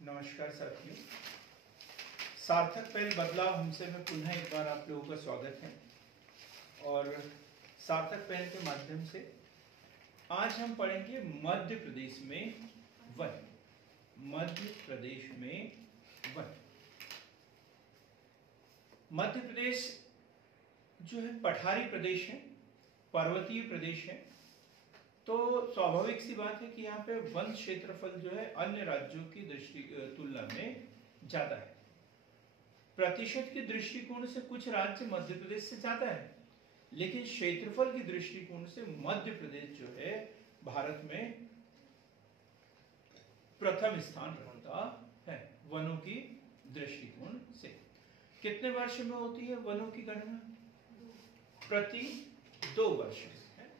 नमस्कार साथियों, सार्थक पहल बदलाव हमसे में पुनः एक बार आप लोगों का स्वागत है। और सार्थक पहल के माध्यम से आज हम पढ़ेंगे मध्य प्रदेश में वन। मध्य प्रदेश में वन। मध्य प्रदेश जो है पठारी प्रदेश है, पर्वतीय प्रदेश है, तो स्वाभाविक सी बात है कि यहाँ पे वन क्षेत्रफल जो है अन्य राज्यों की तुलना में ज्यादा है। प्रतिशत के दृष्टिकोण से कुछ राज्य मध्य प्रदेश से ज्यादा है, लेकिन क्षेत्रफल के दृष्टिकोण से मध्य प्रदेश जो है भारत में प्रथम स्थान रखता है वनों की दृष्टिकोण से। कितने वर्ष में होती है वनों की गणना? प्रति 2 वर्ष।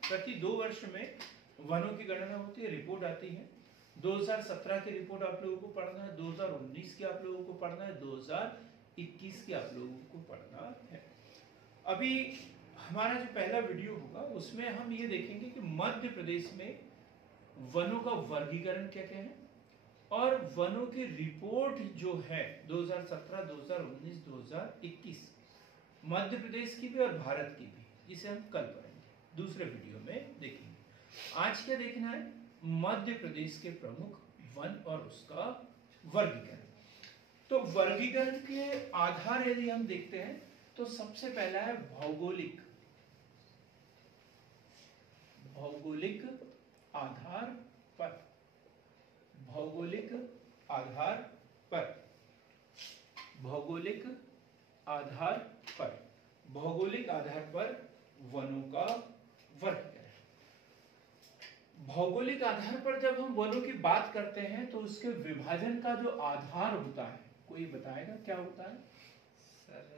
प्रति 2 वर्ष में वनों की गणना होती है, रिपोर्ट आती है। 2017 की रिपोर्ट आप लोगों को पढ़ना है, 2019 की आप लोगों को पढ़ना है, 2021 की आप लोगों को पढ़ना है। अभी हमारा जो पहला वीडियो होगा उसमें हम ये देखेंगे कि मध्य प्रदेश में वनों का वर्गीकरण क्या क्या है और वनों की रिपोर्ट जो है 2017, 2019, 2021 मध्य प्रदेश की भी और भारत की भी, इसे हम कल पढ़ेंगे, दूसरे वीडियो में देखेंगे। आज क्या देखना है? मध्य प्रदेश के प्रमुख वन और उसका वर्गीकरण। तो वर्गीकरण के आधार यदि हम देखते हैं तो सबसे पहला है भौगोलिक आधार पर। भौगोलिक आधार पर। भौगोलिक आधार पर। भौगोलिक आधार पर वनों का वर्गीकरण। भौगोलिक आधार पर जब हम वनों की बात करते हैं तो उसके विभाजन का जो आधार होता है, कोई बताएगा क्या होता है? सर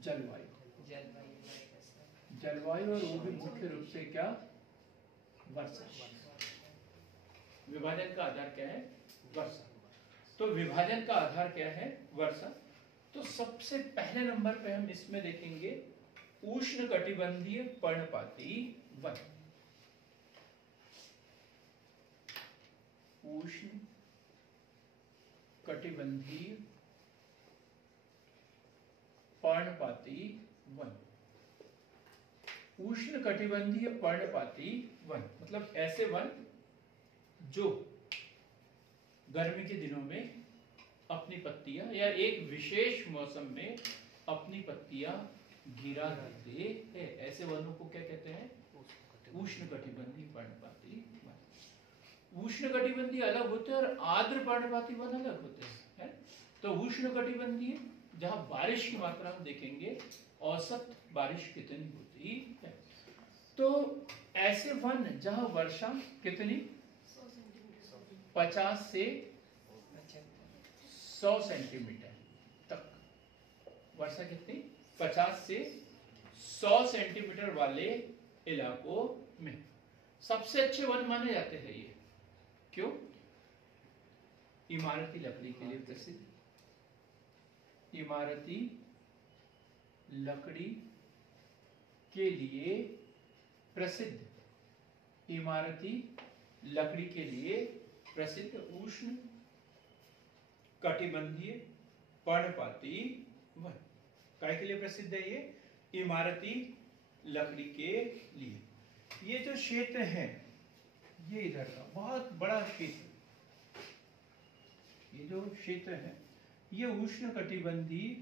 जलवायु। जलवायु और वो भी मुख्य रूप से क्या? वर्षा। विभाजन का आधार क्या है? वर्षा। तो विभाजन का आधार क्या है? वर्षा। तो सबसे पहले नंबर पे हम इसमें देखेंगे उष्णकटिबंधीय पर्णपाती वन। उष्णकटिबंधीय पर्णपाती वन। उष्णकटिबंधीय पर्णपाती वन मतलब ऐसे वन जो गर्मी के दिनों में अपनी पत्तियां या एक विशेष मौसम में अपनी पत्तियां गिरा देते हैं, ऐसे वनों को क्या कहते हैं? उष्णकटिबंधीय पर्णपाती वन। उष्णकटिबंधीय अलग होते हैं और आर्द्र पर्णपाती वन अलग होते हैं। तो उष्णकटिबंधीय जहां बारिश की मात्रा हम देखेंगे, औसत बारिश कितनी होती है, तो ऐसे वन जहां वर्षा कितनी 50 से 100 सेंटीमीटर तक, वर्षा कितनी 50 से 100 सेंटीमीटर वाले इलाकों में सबसे अच्छे वन माने जाते हैं ये। क्यों? इमारती लकड़ी के लिए प्रसिद्ध। इमारती लकड़ी के लिए प्रसिद्ध। इमारती लकड़ी के लिए प्रसिद्ध उष्ण कटिबंधीय पर्णपाती वन। काय के लिए प्रसिद्ध है ये? इमारती लकड़ी के लिए। ये जो क्षेत्र है, ये इधर का बहुत बड़ा क्षेत्र, ये जो क्षेत्र है ये उष्णकटिबंधीय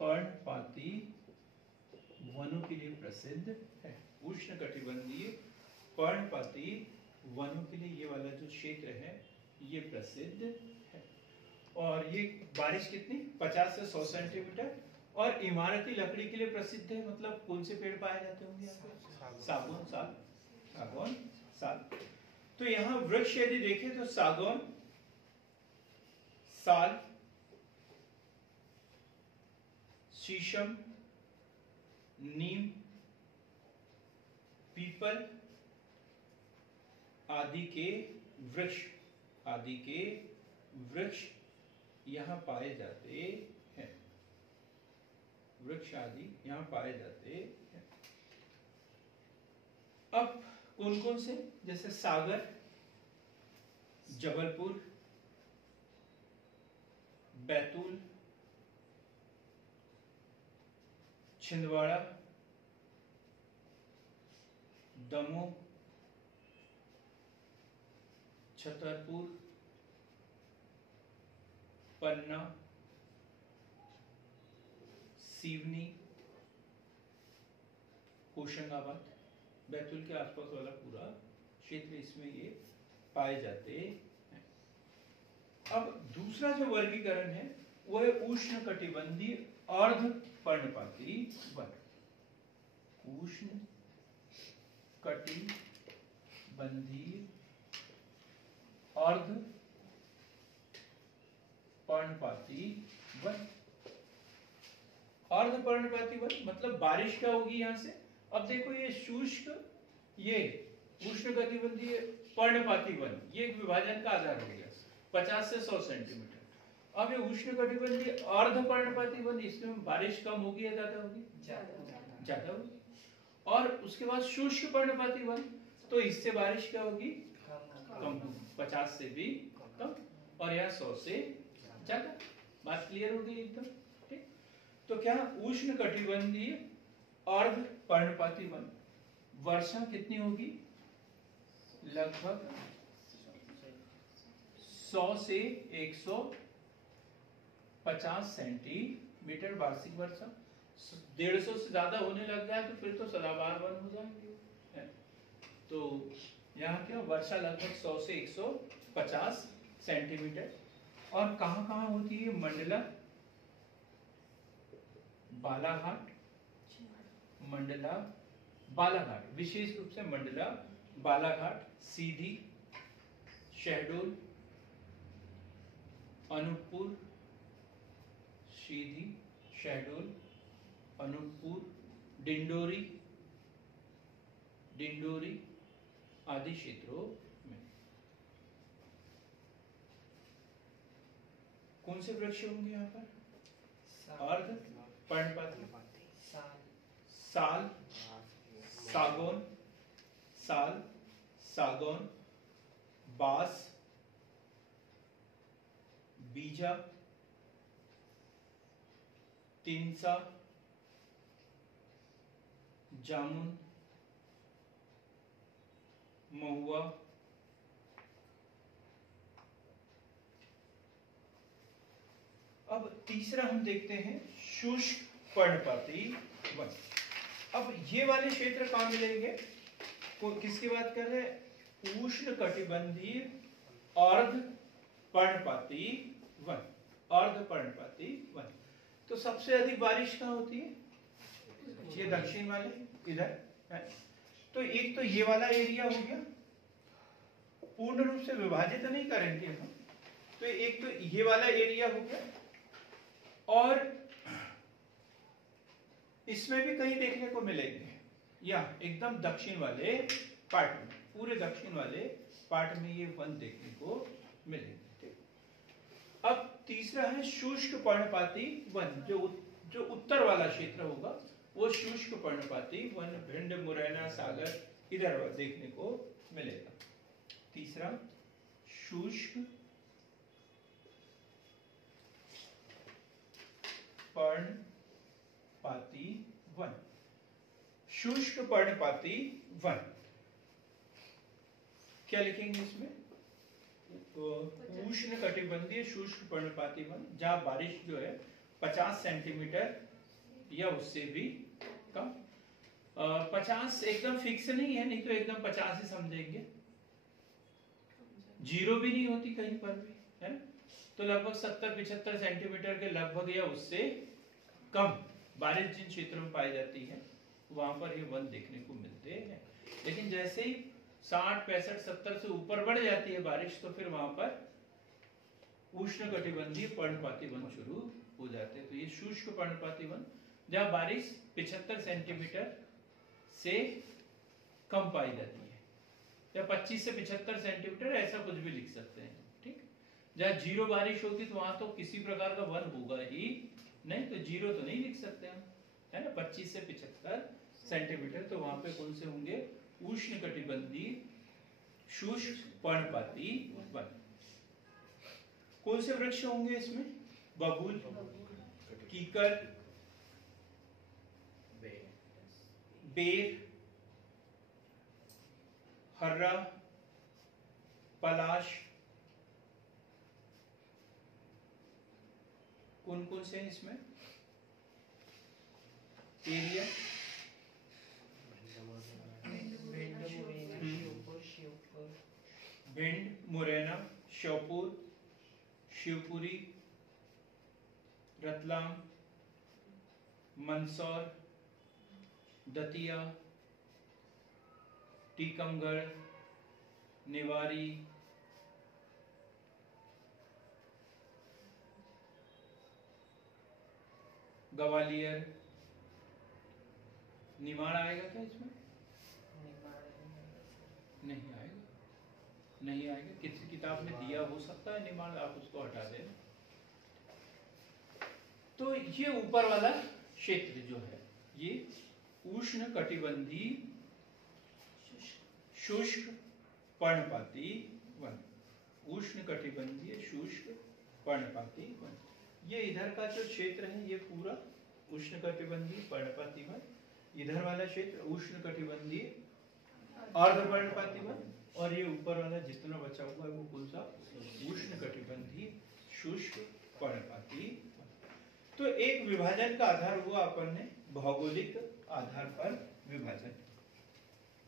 पर्णपाती वनों के लिए प्रसिद्ध है। उष्णकटिबंधीय पर्णपाती वनों के लिए ये वाला जो क्षेत्र है ये प्रसिद्ध है। और ये बारिश कितनी 50 से 100 सेंटीमीटर। और इमारती लकड़ी के लिए प्रसिद्ध है, मतलब कौन से पेड़ पाए जाते होंगे यहाँ पे? सागौन, साल। सागौन, साल। तो यहाँ वृक्ष यदि देखें तो सागौन, साल, शीशम, नीम, पीपल आदि के वृक्ष यहां पाए जाते हैं। वृक्ष आदि यहां पाए जाते हैं। कौन कौन से, जैसे सागर, जबलपुर, बैतूल, छिंदवाड़ा, दमोह, छतरपुर, पन्ना, सिवनी, होशंगाबाद, बैतूल के आसपास वाला पूरा क्षेत्र इसमें ये पाए जाते हैं। अब दूसरा जो वर्गीकरण है वो है उष्णकटिबंधीय अर्ध पर्णपाती वन। उष्ण कटिबंधीय अर्ध पर्णपाती वन। अर्ध पर्णपाती वन मतलब बारिश क्या होगी यहां से। अब देखो ये शुष्क, ये उष्णकटिबंधीय पर्णपाती वन, ये एक विभाजन का आधार हो गया 50 से 100 सेंटीमीटर। अब ये उष्णकटिबंधीय अर्ध पर्णपाती वन, इसमें बारिश कम होगी या ज्यादा होगी? ज्यादा होगी। और उसके बाद शुष्क पर्णपाती वन, तो इससे बारिश क्या होगी? कम होगी, 50 से भी कम, और यहाँ 100 से ज्यादा। बात क्लियर होगी एकदम, ठीक। तो क्या उष्णकटिबंधीय अर्ध पर्णपाती वन, वर्षा कितनी होगी? लगभग 100 से 150 सेंटीमीटर वार्षिक वर्षा। 150 से ज्यादा होने लग जाए तो फिर तो सदाबहार वन हो जाएंगे। तो यहाँ क्या वर्षा लगभग 100 से 150 सेंटीमीटर। और कहाँ कहाँ होती है? मंडला, बालाघाट, मंडला बालाघाट, विशेष रूप से मंडला बालाघाट, सीधी, शहडोल, अनूपपुर, सीधी, शहडोल, अनूपपुर, डिंडोरी, डिंडोरी आदि क्षेत्रों में। कौन से वृक्ष होंगे यहाँ पर? अर्ध पर्णपाती, साल, सागौन, साल, सागौन, बांस, बीजा, तिनसा, जामुन, महुआ, अब तीसरा हम देखते हैं शुष्क पर्णपाती वन। अब ये वाले क्षेत्र कहाँ मिलेंगे? किसकी बात कर रहे हैं? उष्णकटिबंधीय अर्ध पर्णपाती वन, अर्ध पर्णपाती वन। तो सबसे अधिक बारिश कहाँ होती है? ये दक्षिण वाले इधर है। तो एक तो ये वाला एरिया हो गया, पूर्ण रूप से विभाजित नहीं करेंगे हम, तो एक तो ये वाला एरिया हो गया, और इसमें भी कहीं देखने को मिलेंगे या एकदम दक्षिण वाले पार्ट में, पूरे दक्षिण वाले पार्ट में ये वन देखने को मिलेंगे। अब तीसरा है शुष्क पर्णपाती वन। जो उत्तर वाला क्षेत्र होगा वो शुष्क पर्णपाती वन, भिंड, मुरैना, सागर इधर देखने को मिलेगा। तीसरा शुष्क पर्णपाती वन। शुष्क पर्णपाती वन क्या लिखेंगे इसमें? उष्ण कटिबंधीय शुष्क पर्णपाती वन, जहां बारिश जो है 50 सेंटीमीटर या उससे भी कम। 50 एकदम फिक्स नहीं है, नहीं तो एकदम 50 ही समझेंगे, जीरो भी नहीं होती कहीं पर भी, है ना। तो लगभग 70-75 सेंटीमीटर के लगभग या उससे कम बारिश जिन क्षेत्रों में पाई जाती है वहां पर ये वन देखने को मिलते हैं। लेकिन जैसे ही 60, 65, 70 से ऊपर बढ़ जाती है बारिश, तो फिर वहां पर उष्णकटिबंधीय पर्णपाती वन शुरू हो जाते हैं। तो ये शुष्क पर्णपाती वन, जहां बारिश 75 सेंटीमीटर से कम पाई जाती है, या 25 से 75 सेंटीमीटर, ऐसा कुछ भी लिख सकते हैं, ठीक। जहां जीरो बारिश होती तो वहां तो किसी प्रकार का वन होगा ही नहीं, तो जीरो तो नहीं लिख सकते हम, है ना। 25 से 75 सेंटीमीटर, तो वहां पे कौन से होंगे? उष्णकटिबंधीय शुष्क पर्णपाती वन। कौन से वृक्ष होंगे इसमें? बबूल, कीकर, बेर, हर्रा, पलाश। कौन कौन से हैं इसमें? एरिया भिंड, मुरैना, श्योपुर, शिवपुरी, रतलाम, मंदसौर, दतिया, टीकमगढ़, निवारी, ग्वालियर। निमाड़ आएगा क्या इसमें? नहीं आएगा, नहीं आएगा। किसी किताब में दिया हो सकता है निमाड़, आप उसको हटा दें। तो ये ऊपर वाला क्षेत्र जो है ये उष्ण कटिबंधीय शुष्क पर्णपाती वन। उष्ण कटिबंधीय शुष्क पर्णपाती वन। ये इधर का जो क्षेत्र है ये पूरा उष्ण कटिबंधीय पर्णपाती वन। इधर वाला क्षेत्र उष्ण कटिबंधीय अर्धपर्णपाती वन। और ये ऊपर वाला जितना बचा हुआ है वो कौन सा? उष्ण कटिबंधीय शुष्क पर्णपाती। तो एक विभाजन का आधार हुआ अपन ने भौगोलिक आधार पर विभाजन।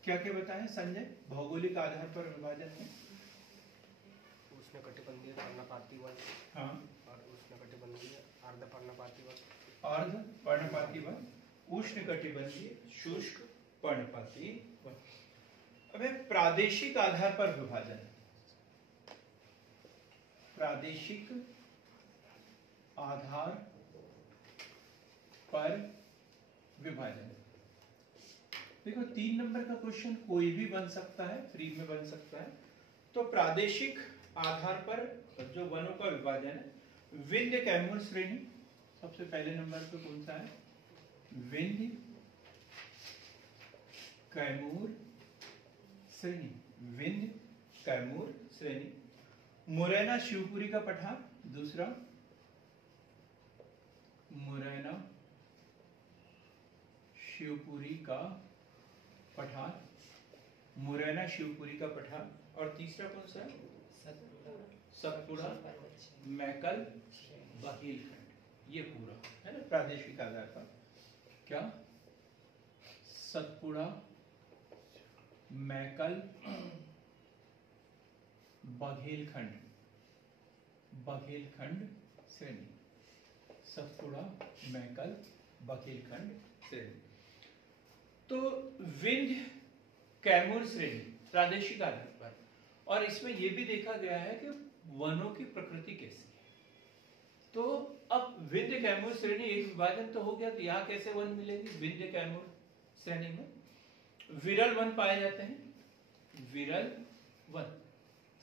क्या क्या बताएं संजय भौगोलिक आधार पर विभाजन में? उष्णकटिबंधीय पर्णपाती वन, हाँ, और उष्णकटिबंधीय अर्धपर्णपाती वन। अर्धपर्णपाती वन, उष्णकटिबंधीय शुष्क पर्णपाती वन। अब प्रादेशिक आधार पर विभाजन। प्रादेशिक आधार पर विभाजन। देखो 3 नंबर का क्वेश्चन कोई भी बन सकता है, फ्री में बन सकता है। तो प्रादेशिक आधार पर जो वनों का विभाजन है, विंध्य कैमूर श्रेणी सबसे पहले नंबर पे कौन सा है? विंध्य कैमूर श्रेणी, विंध्य कैमूर श्रेणी। मुरैना शिवपुरी का पठार दूसरा, मुरैना शिवपुरी का पठार, मुरैना शिवपुरी का पठार। और तीसरा कौन सा है? सतपुड़ा, मैकल, बघेलखंड। ये पूरा है ना प्रादेशिक आधार पर। क्या? सतपुड़ा, मैकल, बघेलखंड, बघेलखंड श्रेणी। सतपुड़ा, मैकल, बघेलखंड श्रेणी। तो विंध्य कैमूर श्रेणी प्रादेशिक आधार पर। और इसमें यह भी देखा गया है कि वनों की प्रकृति कैसी है। तो अब विंध्य कैमूर श्रेणी एक विभाजन तो हो गया, तो यहाँ कैसे वन मिलेगी? विंध्य कैमूर श्रेणी में विरल वन पाए जाते हैं। विरल वन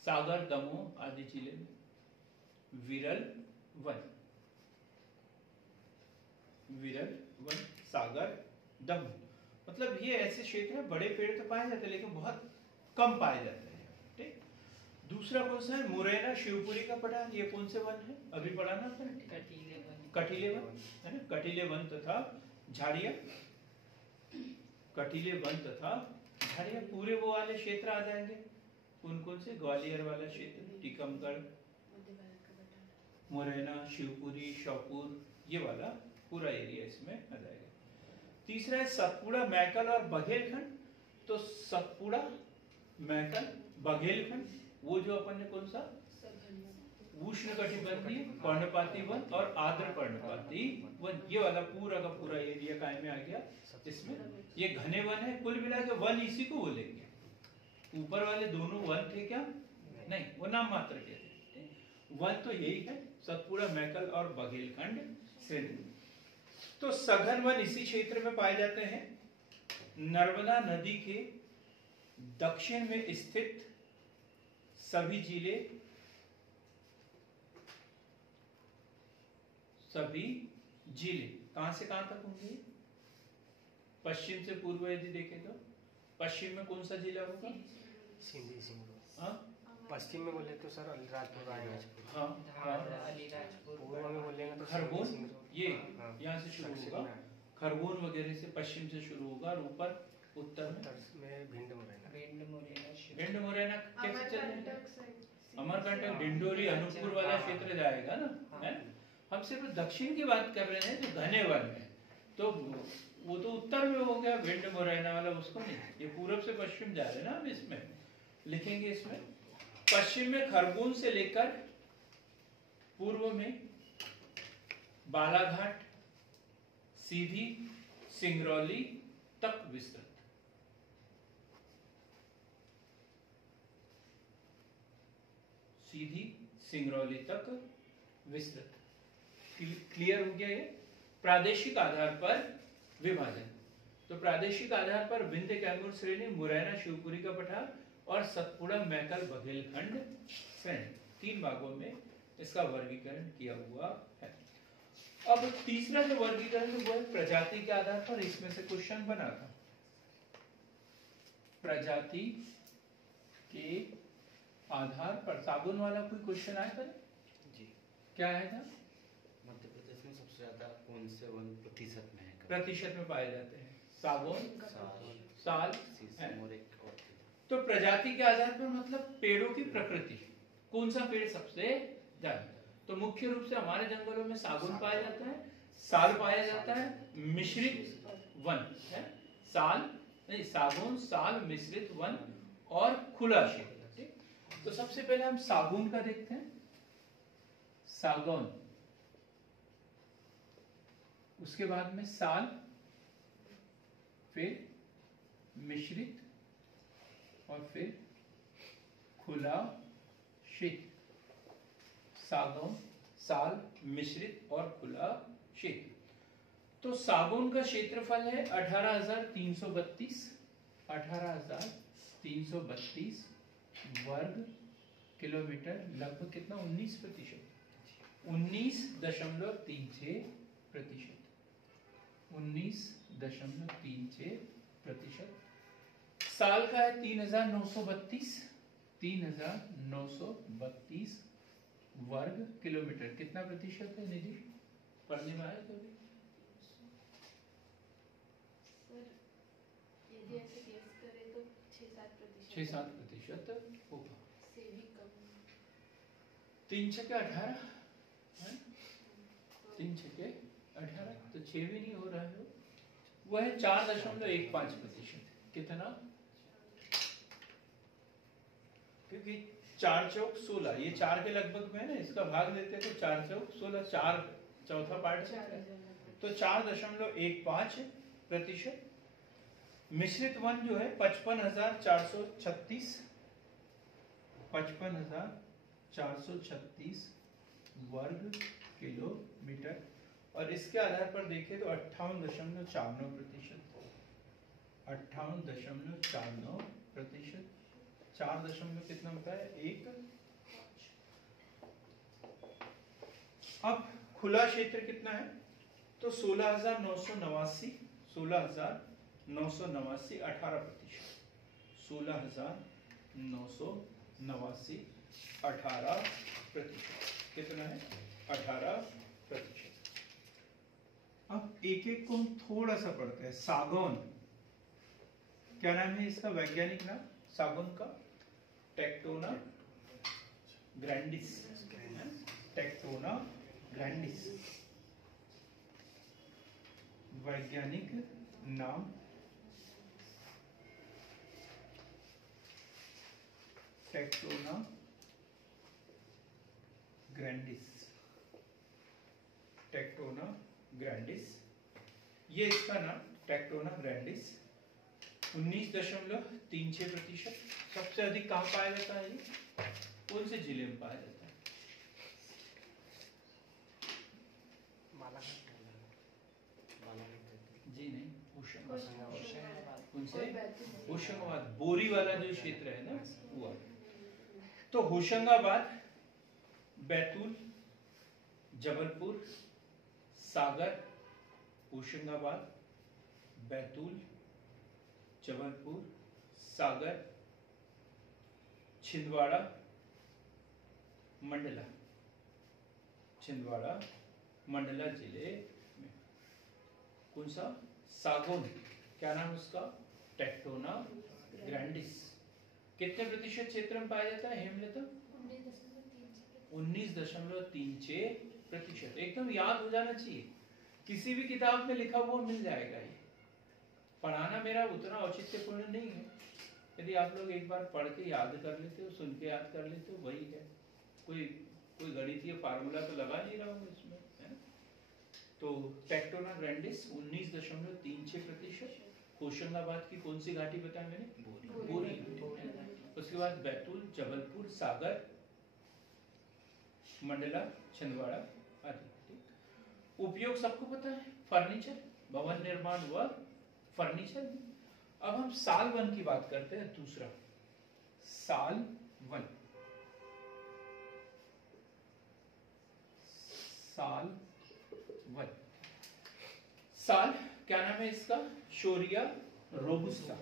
सागर, दमोह आदि जिले में विरल वन, विरल वन, सागर, दमोह। मतलब ये ऐसे क्षेत्र है, बड़े पेड़ तो पाए जाते हैं लेकिन बहुत कम पाए जाते हैं। ठीक। दूसरा कौन सा है? मुरैना शिवपुरी का पठार। ये कौन से वन है? अभी पढ़ा ना आपने? कटीले वन है ना। कटीले वन तथा झाड़िया, कटीले वन तथा झाड़िया पूरे वो वाले क्षेत्र आ जाएंगे। कौन कौन से? ग्वालियर वाला क्षेत्र, टीकमगढ़, मुरैना, शिवपुरी, श्योपुर, ये वाला पूरा एरिया इसमें आ जाएगा। तीसरा है सतपुड़ा, मैकल और बघेलखंड। तो सतपुड़ा, मैकल, बघेलखंड वो जो अपन ने कौन सा? उष्णकटिबंधीय पर्णपाती वन और आर्द्र पर्णपाती वन। ये वाला पूरा का पूरा एरिया काय में आ गया इसमें। ये घने वन है, कुल मिला के वन इसी को बोलेंगे। ऊपर वाले दोनों वन थे क्या? नहीं, वो नाम मात्र के थे। वन तो यही है, सतपुड़ा, मैकल और बघेलखंड श्रेणी। तो सघन वन इसी क्षेत्र में पाए जाते हैं। नर्मदा नदी के दक्षिण में स्थित सभी जिले, सभी जिले कहां से कहां तक होंगे? पश्चिम से पूर्व यदि देखें तो पश्चिम में कौन सा जिला होगा? सिंधी सिंगरौली। हाँ पश्चिम में बोले तो सर अलीराजपुर राजपुर। हाँ हाँ, पूर्व में बोलेंगे तो खरगोन, सिंधी सिंगरौली। ये हाँ, यहाँ से शुरू दक्षिण होगा, में खरगोन वगैरह से पश्चिम से शुरू होगा और ऊपर उत्तर में उत्तर में भिंड मुरैना। भिंड मुरैना कैसे चलेगा? अमरकंटक अमरकंटक, डिंडोरी, अनूपपुर वाला क्षेत्र जाएगा ना, है? हम सिर्फ दक्षिण की बात कर रहे हैं जो घने वन है, तो वो तो उत्तर में हो गया भिंड मुरैना वाला, उसको नहीं। ये पूरब से पश्चिम जा रहे हैं ना, हम इसमें लिखेंगे। इसमें पश्चिम में खरगोन से लेकर पूर्व में बालाघाट, सीधी, सिंगरौली तक विस्तृत। सीधी सिंगरौली तक विस्तृत। क्लियर हो गया ये? प्रादेशिक आधार पर विभाजन, तो प्रादेशिक आधार पर विंध्य कैमूर श्रेणी, मुरैना शिवपुरी का पठार और सतपुड़ा मैकल बघेलखंड श्रेणी, 3 भागों में इसका वर्गीकरण किया हुआ है। अब तीसरा जो वर्गीकरण है वो है प्रजाति के आधार पर। इसमें से क्वेश्चन बना था, प्रजाति के आधार पर सागौन वाला कोई क्वेश्चन आया था जी। क्या आया था? मध्य प्रदेश में सबसे ज्यादा कौन से वन प्रतिशत में है? प्रतिशत में पाए जाते हैं सागौन, साल, साल, शीशम और एक और चीज। तो प्रजाति के आधार पर मतलब पेड़ों की प्रकृति, कौन सा पेड़ सबसे ज्यादा। तो मुख्य रूप से हमारे जंगलों में सागौन पाया जाता है, साल पाया जाता है, मिश्रित वन है, साल नहीं, सागौन, साल, मिश्रित वन और खुला क्षेत्र। तो सबसे पहले हम सागौन का देखते हैं, सागौन, उसके बाद में साल, फिर मिश्रित और फिर खुला क्षेत्र। सागौन, साल, मिश्रित और खुला क्षेत्र। तो सागौन का क्षेत्रफल है 18,332 वर्ग किलोमीटर, लगभग कितना? 19%, 19.36%। साल का है 3,932 वर्ग किलोमीटर, कितना प्रतिशत है निधि? पढ़ने में आया कभी? सर यदि ऐसे गेस करें तो 6-7% होगा। से भी कम। 3 छक्के 18 है, 3 छक्के 18, तो 6 भी नहीं हो रहा है, वो है 4.15%। कितना? क्योंकि 4 चौक 16, ये 4 के लगभग में है ना, इसका भाग देते तो 4 चौक 16, 4 चौथा पार्ट है, तो 4.15%। मिश्रित वन जो है 55,436 वर्ग किलोमीटर, और इसके आधार पर देखें तो 58.49%। 58.49%, 4 दशमलव कितना होता है? 1। अब खुला क्षेत्र कितना है? तो 16,989, 18%। 16,989, 18%। कितना है? 18%। अब एक एक को हम थोड़ा सा पढ़ते हैं। सागौन, क्या नाम है इसका वैज्ञानिक नाम? सागौन का टेक्टोना ग्रैंडिस, टेक्टोना ग्रैंडिस वैज्ञानिक नाम। टेक्टोना ग्रैंडिस, टेक्टोना ग्रैंडिस, ये इसका नाम टेक्टोना ग्रैंडिस। 19.36%। सबसे अधिक कहाँ पाया जाता है? ये कौन से जिले में पाया जाता है? जी नहीं, होशंगाबाद, बोरी वाला जो क्षेत्र है ना, वो। तो होशंगाबाद, बैतूल, जबलपुर, सागर, होशंगाबाद, बैतूल, जबलपुर, सागर, छिंदवाड़ा, मंडला। छिंदवाड़ा मंडला जिले में कौन सा? सागौन, क्या नाम उसका? Tectona grandis. कितने प्रतिशत क्षेत्र में पाया जाता है हेमलता? 19.36%। एकदम याद हो जाना चाहिए, किसी भी किताब में लिखा हुआ मिल जाएगा। ये पढ़ाना मेरा उतना औचित्यपूर्ण नहीं है, यदि आप लोग एक बार पढ़ के याद कर लेते हो, सुन के याद कर लेते हो, वही है। कोई गणितीय फार्मूला तो लगा नहीं रहा हूँ इसमें, है ना? तो टेक्टोना ग्रैंडिस 19.36%। होशंगाबाद की कौन सी घाटी बताया मैंने? बोरी। उसके बाद बैतूल, जबलपुर, सागर, मंडला, छिंदवाड़ा आदि। उपयोग सबको पता है, फर्नीचर, भवन निर्माण व फर्नीचर। अब हम साल 1 की बात करते हैं। दूसरा साल 1, साल 1। साल क्या नाम है इसका? शोरिया रोबुस्टा।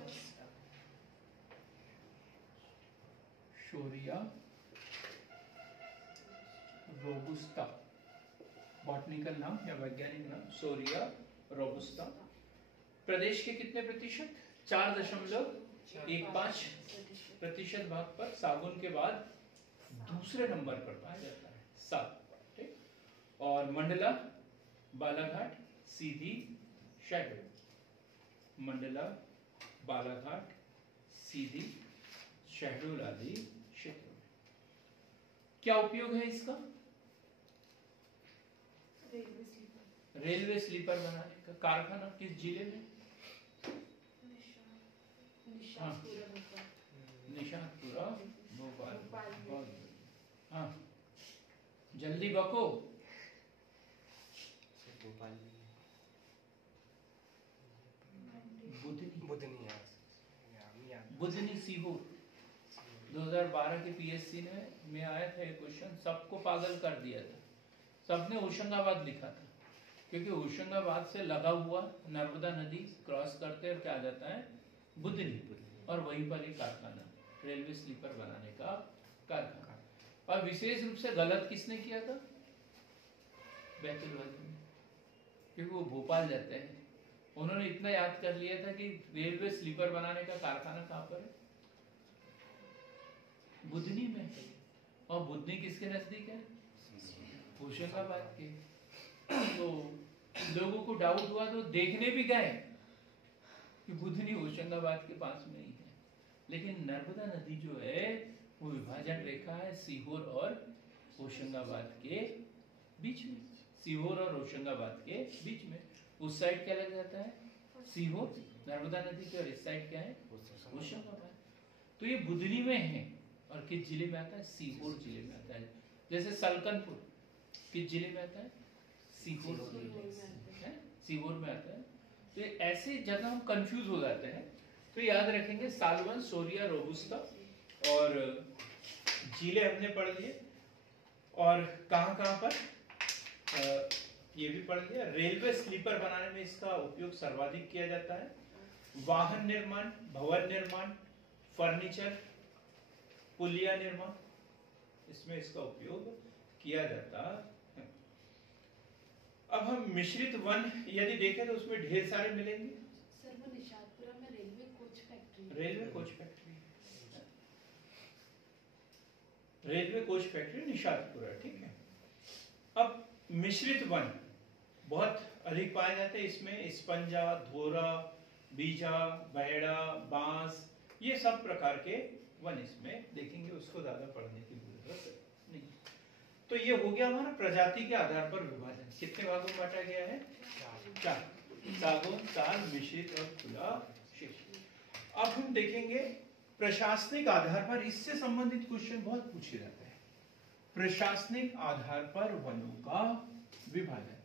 शोरिया रोबुस्टा बॉटनिकल नाम या वैज्ञानिक नाम शोरिया रोबुस्टा। प्रदेश के कितने प्रतिशत? 4.15% भाग पर सागौन के बाद दूसरे नंबर पर पाया जाता है, साल। ठीक। और मंडला, बालाघाट, सीधी, शहडोल। मंडला, बालाघाट, सीधी, शहडोल आदि क्षेत्रों में। क्या उपयोग है इसका? रेलवे स्लीपर बनाने का। कारखाना किस जिले में? निशातपुरा, भोपाल। हाँ, जल्दी बको। भोपाल बुधनी सीहोर 2012 के पीएससी में आया था ये क्वेश्चन, सबको पागल कर दिया था। सबने होशंगाबाद लिखा था, क्योंकि होशंगाबाद से लगा हुआ नर्मदा नदी क्रॉस करते और क्या आ जाता है? बुधनी। और वहीं पर एक कारखाना, रेलवे स्लीपर बनाने का कारखाना। और विशेष रूप से गलत किसने किया था? बैतूल वाले ने, क्योंकि वो भोपाल जाते हैं। उन्होंने इतना याद कर लिया था कि रेलवे स्लीपर बनाने का कारखाना कहाँ पर है? बुधनी में। और बुधनी किसके नजदीक है? होशंगाबाद के। तो लोगों को डाउट हुआ तो देखने भी गए कि बुधनी होशंगाबाद के पास में ही है, लेकिन नर्मदा नदी जो है वो विभाजन रेखा है सीहोर और होशंगाबाद के बीच में। सीहोर और होशंगाबाद के बीच में। उस साइड क्या लग जाता है? सीहोर, नर्मदा नदी के। और इस साइड क्या है? होशंगाबाद। तो ये बुधनी में है। और किस जिले में आता है? सीहोर जिले में आता है। जैसे सलकनपुर किस जिले में आता है? सीहोर सीहोर में आता है। तो ऐसे जगह हम कंफ्यूज हो जाते हैं, तो याद रखेंगे सालवन, शोरिया रोबुस्टा। और जिले हमने पढ़ लिए। और कहाँ पर ये भी पढ़ लिया। रेलवे स्लीपर बनाने में इसका उपयोग सर्वाधिक किया जाता है। वाहन निर्माण, भवन निर्माण, फर्नीचर, पुलिया निर्माण, इसमें इसका उपयोग किया जाता है। अब हम मिश्रित वन यदि देखें तो उसमें ढेर सारे मिलेंगे। सर वो निशातपुरा में railway coach factory. Railway coach factory, railway coach factory Nishatpura. ठीक है। अब मिश्रित वन बहुत अधिक पाए जाते हैं। इसमें स्पंजा, धोरा, बीजा, बैड़ा, बांस, ये सब प्रकार के वन इसमें देखेंगे। उसको ज्यादा पढ़ने की जरूरत नहीं। तो ये हो गया हमारा प्रजाति के आधार पर विभाजन। कितने भागों में बांटा गया है? 4। सागौन, साल, मिश्रित और खुला क्षेत्र। अब हम देखेंगे प्रशासनिक आधार पर, इससे संबंधित क्वेश्चन बहुत पूछे जाते हैं। प्रशासनिक आधार पर वनों का विभाजन।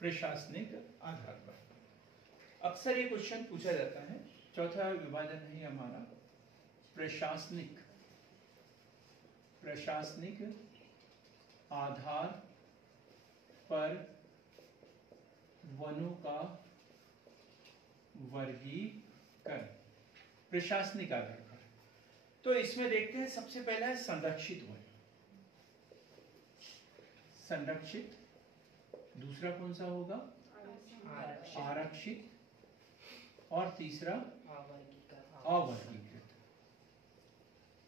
प्रशासनिक आधार पर अक्सर ये क्वेश्चन पूछा जाता है। चौथा विभाजन है हमारा प्रशासनिक आधार पर वनों का वर्गीकरण। प्रशासनिक आधार पर। तो इसमें देखते हैं, सबसे पहला है संरक्षित वन। संरक्षित, दूसरा कौन सा होगा? आरक्षित, और तीसरा अवर्गीकृत।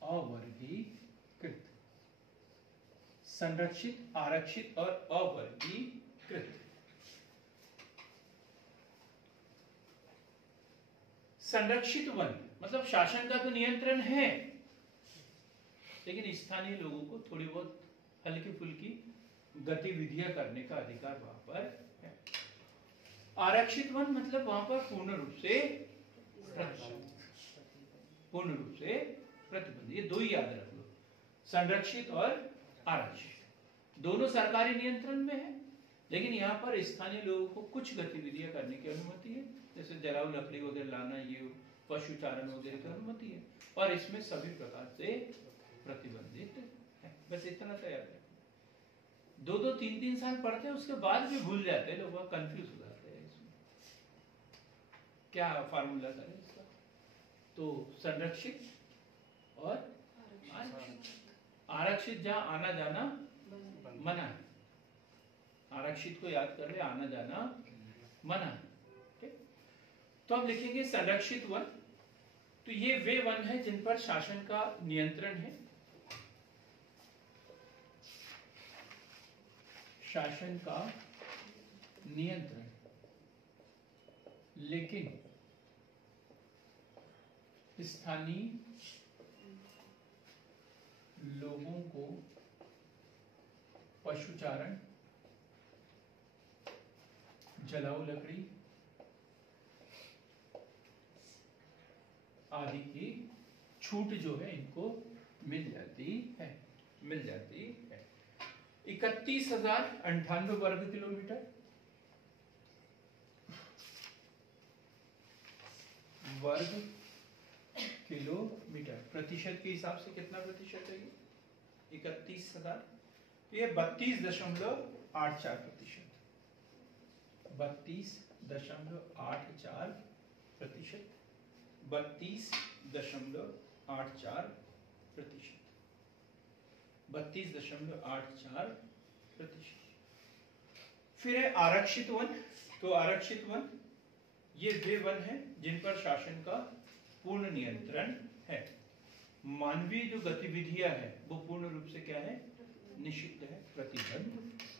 अवर्गीकृत, संरक्षित, आरक्षित और अवर्गीकृत। संरक्षित वन मतलब शासन का तो नियंत्रण है, लेकिन स्थानीय लोगों को थोड़ी बहुत हल्की फुल्की गतिविधियां करने का अधिकार वहां पर है। आरक्षित वन मतलब वहां पर पूर्ण रूप से प्रतिबंध। ये दो ही याद रख लो, संरक्षित और आरक्षित। दोनों सरकारी नियंत्रण में है, लेकिन यहाँ पर स्थानीय लोगों को कुछ गतिविधियां करने की अनुमति है, जैसे जलाऊ लकड़ी वगैरह लाना, ये पशु चारण वगैरह की अनुमति है, और इसमें सभी प्रकार से प्रतिबंधित है। बस इतना तो याद रखना। 2-2, 3-3 साल पढ़ते हैं, उसके बाद भी भूल जाते हैं लोग, कंफ्यूज हो जाते हैं इसमें क्या फार्मूला करें इसका। तो संरक्षित और आरक्षित, जहां आना जाना मना है, आरक्षित को याद कर ले, आना जाना मना है। ठीक, तो हम लिखेंगे संरक्षित वन। तो ये वे वन है जिन पर शासन का नियंत्रण है, शासन का नियंत्रण, लेकिन स्थानीय लोगों को पशुचारण, जलाऊ लकड़ी आदि की छूट जो है इनको मिल जाती है। 31,098 वर्ग किलोमीटर प्रतिशत के हिसाब से कितना प्रतिशत है ये? 31,000, ये 32.84 प्रतिशत, 32.84 प्रतिशत, 32.84 प्रतिशत, 32.84 प्रतिशत। फिर है आरक्षित वन। तो आरक्षित वन ये वे वन है जिन पर शासन का पूर्ण नियंत्रण है। मानवीय जो गतिविधियां है वो पूर्ण रूप से क्या है? निषिद्ध है,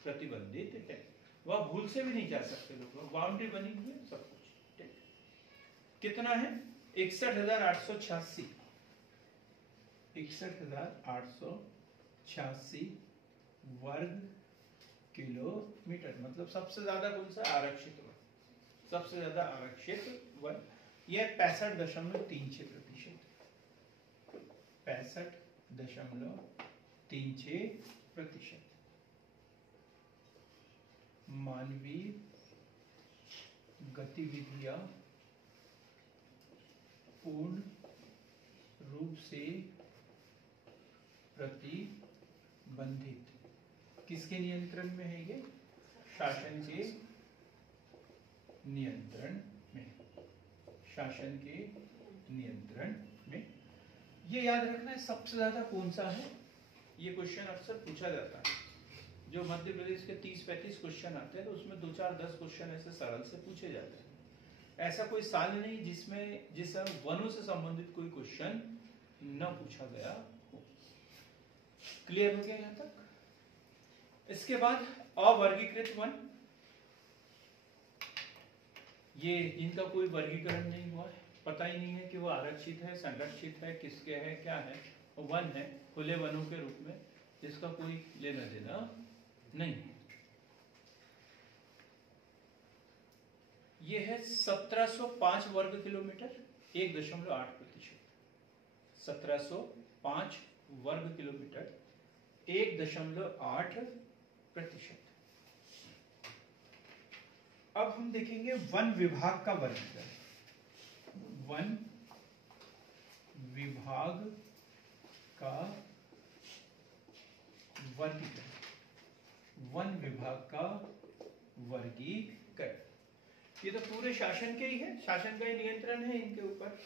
प्रतिबंधित है। वह भूल से भी नहीं जा सकते लोग, बाउंड्री बनी हुई है सब कुछ। ठीक, कितना है? 61,886, 61,886 वर्ग किलोमीटर। मतलब सबसे ज्यादा कौन सा? आरक्षित वन, सबसे ज्यादा आरक्षित वन। यह 65.36 प्रतिशत, 65.36 प्रतिशत मानवीय गतिविधियां पूर्ण रूप से प्रतिबंधित। किसके नियंत्रण में है ये? शासन के नियंत्रण में, शासन के नियंत्रण में। ये याद रखना है सबसे ज्यादा कौन सा है। ये क्वेश्चन अक्सर पूछा जाता है। जो मध्य प्रदेश के 30-35 क्वेश्चन आते हैं तो उसमें 2-4-10 क्वेश्चन ऐसे सरल से पूछे जाते हैं। ऐसा कोई साल नहीं जिसमें वनों से संबंधित कोई क्वेश्चन न पूछा गया हो। क्लियर हो गया यहां तक? इसके बाद अवर्गीकृत वन, ये इनका कोई वर्गीकरण नहीं हुआ है, पता ही नहीं है कि वो आरक्षित है, संरक्षित है, किसके है, क्या है। वन है खुले वनों के रूप में, जिसका कोई लेना देना नहीं है। ये है 1705 वर्ग किलोमीटर, 1.8 प्रतिशत। 1705 वर्ग किलोमीटर, 1.8 प्रतिशत। अब हम देखेंगे वन विभाग का वर्गीकरण। वन विभाग का वर्गीकरण, वन विभाग का वर्गीकरण। ये तो पूरे शासन के ही है, शासन का ही नियंत्रण है इनके ऊपर।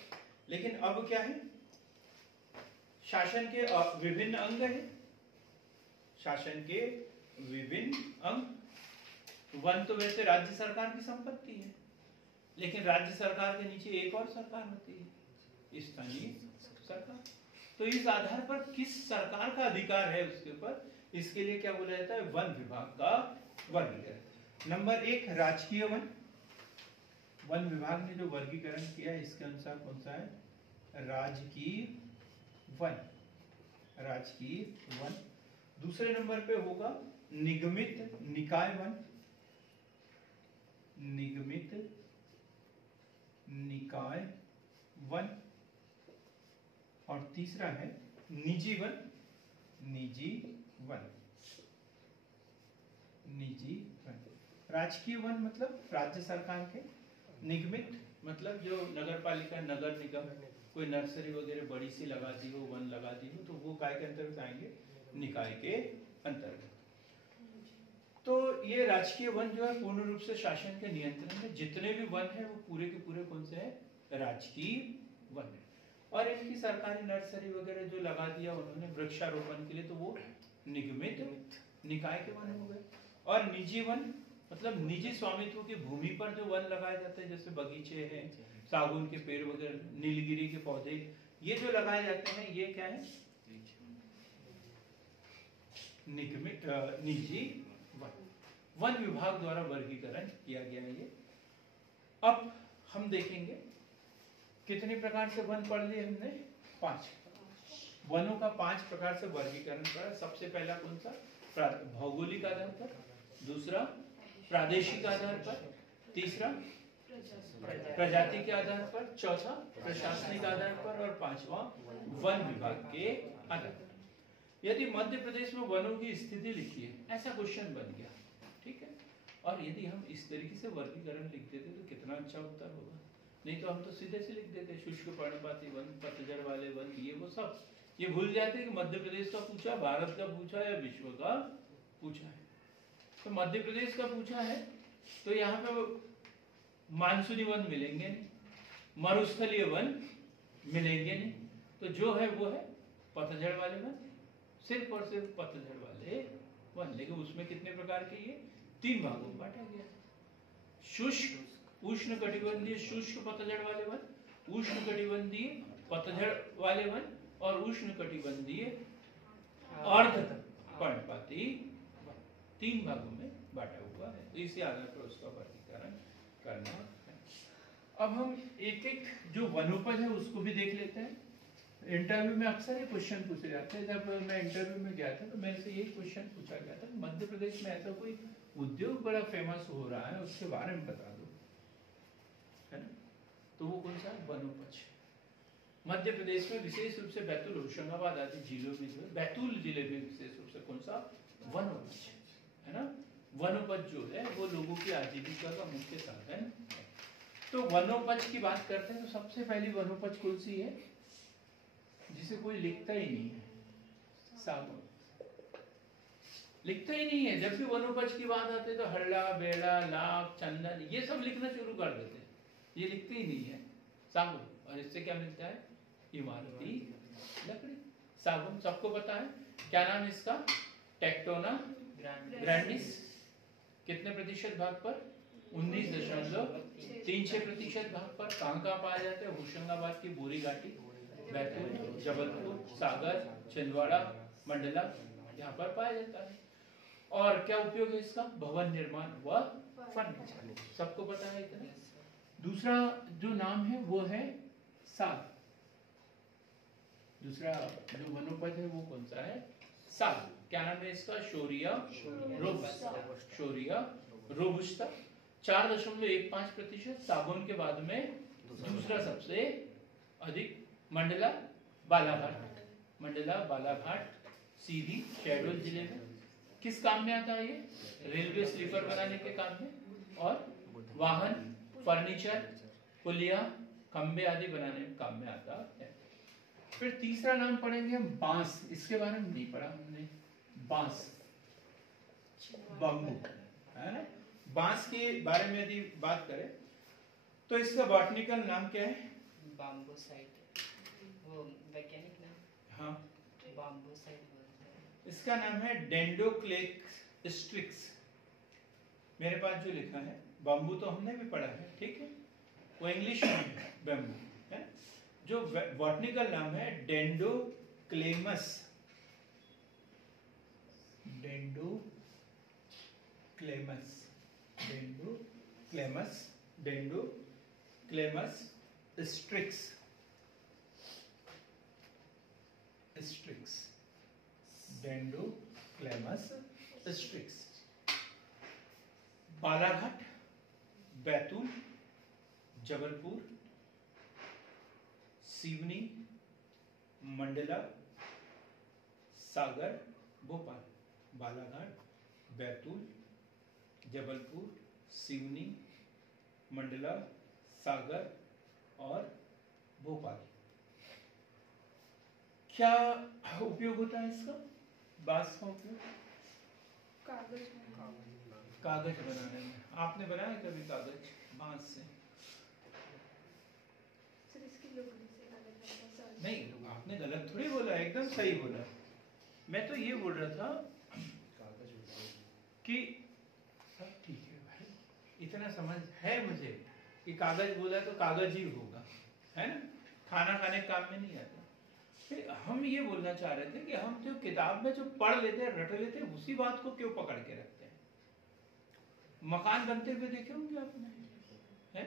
लेकिन अब क्या है, शासन के विभिन्न अंग हैं, शासन के विभिन्न अंग। वन तो वैसे राज्य सरकार की संपत्ति है, लेकिन राज्य सरकार के नीचे एक और सरकार होती है, स्थानीय सरकार। तो इस आधार पर किस सरकार का अधिकार है उसके ऊपर, इसके लिए क्या बोला जाता है, वन विभाग का वर्गीकरण। नंबर 1 राजकीय वन। वन विभाग ने जो वर्गीकरण किया है इसके अनुसार कौन सा है, राजकीय वन, राजकीय वन। दूसरे नंबर पे होगा निगमित निकाय वन, निगमित निकाय वन। और तीसरा है निजी वन, निजी वन, निजी वन। राजकीय वन मतलब राज्य सरकार के, निगमित मतलब जो नगर पालिका, नगर निगम कोई नर्सरी वगैरह बड़ी सी लगा दी हो, वन लगा दी हो, तो वो काय के अंतर्गत आएंगे, निकाय के अंतर्गत। तो ये राजकीय वन जो है पूर्ण रूप से शासन के नियंत्रण में, जितने भी वन है वो पूरे के पूरे कौन से है, राजकीय वन है। और इनकी सरकारी नर्सरी वगैरह जो लगा दिया उन्होंने वृक्षारोपण के लिए, तो वो निगमित निकाय के वन हो गए। और निजी वन मतलब निजी स्वामित्व की भूमि पर जो वन लगाए जाते हैं, जैसे बगीचे हैं, सागौन के पेड़ वगैरह, नीलगिरी के पौधे, ये जो लगाए जाते हैं ये क्या है, निगमित निजी वन। वन विभाग द्वारा वर्गीकरण किया गया है ये। अब हम देखेंगे कितने प्रकार से वन पढ़ लिए हमने, 5 वनों का 5 प्रकार से वर्गीकरण करा। सबसे पहला कौन सा, भौगोलिक आधार पर, दूसरा प्रादेशिक आधार पर, तीसरा प्रजाति के आधार पर, चौथा प्रशासनिक आधार पर, और 5वां वन विभाग के आधार पर। यदि मध्य प्रदेश में वनों की स्थिति लिखी है, ऐसा क्वेश्चन बन गया, ठीक है, और यदि हम इस तरीके से वर्गीकरण लिख देते तो कितना अच्छा उत्तर होगा। नहीं तो हम तो सीधे से लिख देते शुष्क पर्णपाती वन, पतझड़ वाले वन, ये वो सब, ये भूल जाते कि मध्य प्रदेश का पूछा, भारत का पूछा या विश्व का पूछा है। तो मध्य प्रदेश का पूछा है तो यहाँ पे मानसूनी वन मिलेंगे नहीं, मरुस्थलीय वन मिलेंगे नहीं, तो जो है वो है पतझड़ वाले वन, सिर्फ और सिर्फ पतझड़ वाले वन। लेकिन उसमें कितने प्रकार के, ये 3 भागों में बांटा गया है। शुष्क उष्ण कटिबंधीय शुष्क पतझड़ वाले वन, उष्ण कटिबंधीय पतझड़ वाले वन, और उष्ण कटिबंधीय अर्ध पर्णपाती वन। 3 भागों में बांटा हुआ है, तो इसी आधार पर उसका वर्गीकरण करना है। अब हम एक एक जो वनोपज है उसको भी देख लेते हैं। इंटरव्यू में अक्सर ये क्वेश्चन पूछे जाते हैं। जब मैं इंटरव्यू में गया था तो मेरे से ये क्वेश्चन पूछा गया था, मध्य प्रदेश में ऐसा कोई उद्योग बड़ा फेमस हो रहा है उसके बारे में बता दो, है ना। तो वो कौन सा है, वनोपज। मध्य प्रदेश में विशेष रूप से बैतूल, होशंगाबाद आदि जिलों में जो है, बैतूल जिले में विशेष रूप से कौन सा, वनोपज, है ना। वनोपज जो है वो लोगों की आजीविका का मुख्य साधन है। तो वनोपज की बात करते हैं तो सबसे पहली वनोपज कौन सी है जिसे कोई लिखता ही नहीं है, सागौन। लिखता ही नहीं है। जब भी वनोपज की बात आती है तो हल्ला बेड़ा लाख चंदन ये सब लिखना शुरू कर देते हैं, ये लिखते ही नहीं है सागौन। और इससे क्या मिलता है, इमारती लकड़ी। सागौन सबको पता है, क्या नाम इसका, टेक्टोना ग्रैंडिस। कितने प्रतिशत भाग पर, 19.36% भाग पर। कहाँ कहाँ पाया जाता है, होशंगाबाद की बोरी घाटी, बैतूल, जबलपुर, सागर, छिंदवाड़ा, मंडला, यहाँ पर पाया जाता है। और क्या उपयोग है इसका, भवन निर्माण व फर्नीचर, सबको पता है इतना। दूसरा जो नाम है वो है साग। दूसरा जो वनोपज है वो कौन सा है, साग। क्या नाम है इसका, शोरिया रोबस्टा, शोरिया रोबस्टा। 4.15%। सागौन के बाद में दूसरा सबसे अधिक मंडला बालाघाट, मंडला बालाघाट सीधी शहडोल जिले में। किस काम में आता है ये, रेलवे स्लीपर बनाने के काम में, और वाहन, फर्नीचर, पुलिया, खंबे आदि बनाने के काम में आता है। फिर तीसरा नाम पढ़ेंगे हम बांस। इसके बारे में नहीं पढ़ा हमने, बांस, बम्बू, है ना। बांस के बारे में यदि बात करें तो इसका बॉटनिकल नाम क्या है, बाम्बू साइड, वो वैज्ञानिक नाम हाँ, बाम्बू साइड बोलते हैं। इसका नाम है डेंडोक्लेक्स। मेरे पास जो लिखा है, बाम्बू तो हमने भी पढ़ा है, ठीक है, वो इंग्लिश में है बैम्बू, है। जो बॉटनिकल नाम है डेंडोक्लेमस। डेंडोक्लेमस स्ट्रिक्स। डेंडोक्लेमस स्ट्रिक्स। बालाघाट, बैतूल, जबलपुर, सिवनी, मंडला, सागर, भोपाल। बालाघाट, बैतूल, जबलपुर, सिवनी, मंडला, सागर और भोपाल। क्या उपयोग होता है इसका? बांस का उपयोग कागज कागज बनाने में। आपने बनाया कभी कागज बांस से? सर इसकी लुगदी से कागज बनता है सर। नहीं, आपने गलत थोड़ी बोला, एकदम सही बोला। मैं तो ये बोल रहा था कि सब ठीक है भाई, इतना समझ है मुझे कि कागज बोला तो कागज ही होगा, है ना, खाना खाने के काम में नहीं आता। फिर हम ये बोलना चाह रहे थे कि हम जो किताब में जो पढ़ लेते हैं, रट लेते हैं, उसी बात को क्यों पकड़ के रखते हैं? मकान बनते हुए देखे होंगे आपने, हैं?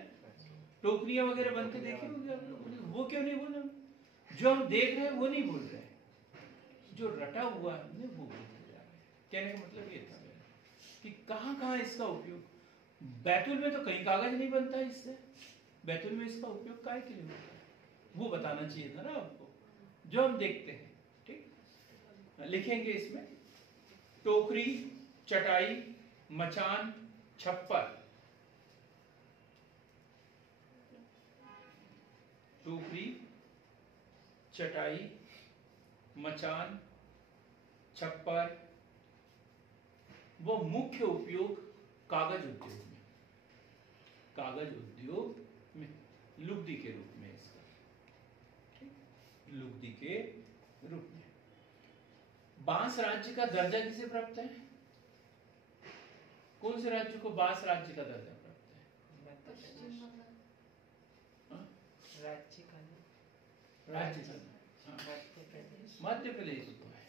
टोकरियां वगैरह बनते देखे होंगे आप लोगों ने, वो क्यों नहीं बोला? जो हम देख रहे हैं वो नहीं बोल रहे हैं, जो रटा हुआ है हमने वो बोलते जा रहे हैं। कहने का मतलब ये था कि कहाँ कहाँ इसका उपयोग। बैतूल में तो कहीं कागज नहीं बनता है इससे, बैतूल में इसका उपयोग काय के लिए होता है वो बताना चाहिए था ना आपको, जो हम देखते हैं। ठीक, लिखेंगे इसमें टोकरी, चटाई, मचान, छप्पर। टोकरी, चटाई, मचान, छप्पर, वो मुख्य उपयोग कागज उद्योग में, कागज उद्योग में लुगदी के रूप में इसका, ठीक, लुगदी के रूप में। बांस राज्य का दर्जा किसे प्राप्त है? कौन से राज्य को बांस राज्य का दर्जा प्राप्त है? पश्चिम बंगाल। हाँ? राज्य का राज्य का, हाँ, मध्य प्रदेश। मध्य प्रदेश को है,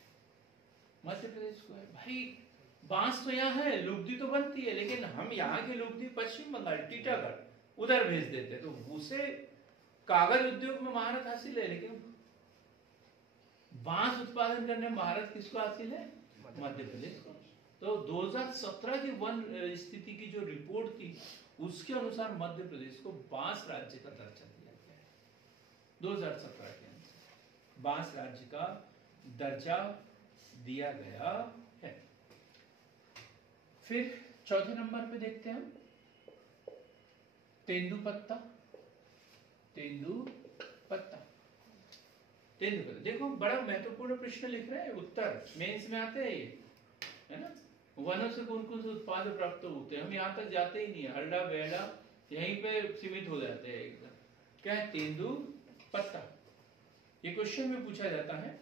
मध्य प्रदेश को है भाई। बांस तो यहाँ है, लुगदी तो बनती है, लेकिन हम यहाँ की लुगदी पश्चिम बंगाल, टीटागढ़ उधर भेज देते हैं, तो उसे कागज उद्योग में महारत हासिल है, लेकिन बांस उत्पादन करने में महारत किसको हासिल है? मध्य प्रदेश को। तो 2017 की वन स्थिति की जो रिपोर्ट थी उसके अनुसार मध्य प्रदेश को बांस राज्य का दर्जा दिया गया है। 2017 के अनुसार बांस राज्य का दर्जा दिया गया है। फिर चौथे नंबर पे देखते हैं हम तेंदुपत्ता। तेंदुपत्ता, तेंदुपत्ता देखो बड़ा महत्वपूर्ण प्रश्न लिख रहे हैं, उत्तर मेंस में आते हैं ये, है ना। वनों से कौन कौन से उत्पाद प्राप्त होते हैं, हम यहाँ तक जाते ही नहीं है, हल्ला बेहड़ा यहीं पे सीमित हो जाते हैं एकदम। क्या है? तेंदुपत्ता। ये क्वेश्चन में पूछा जाता है,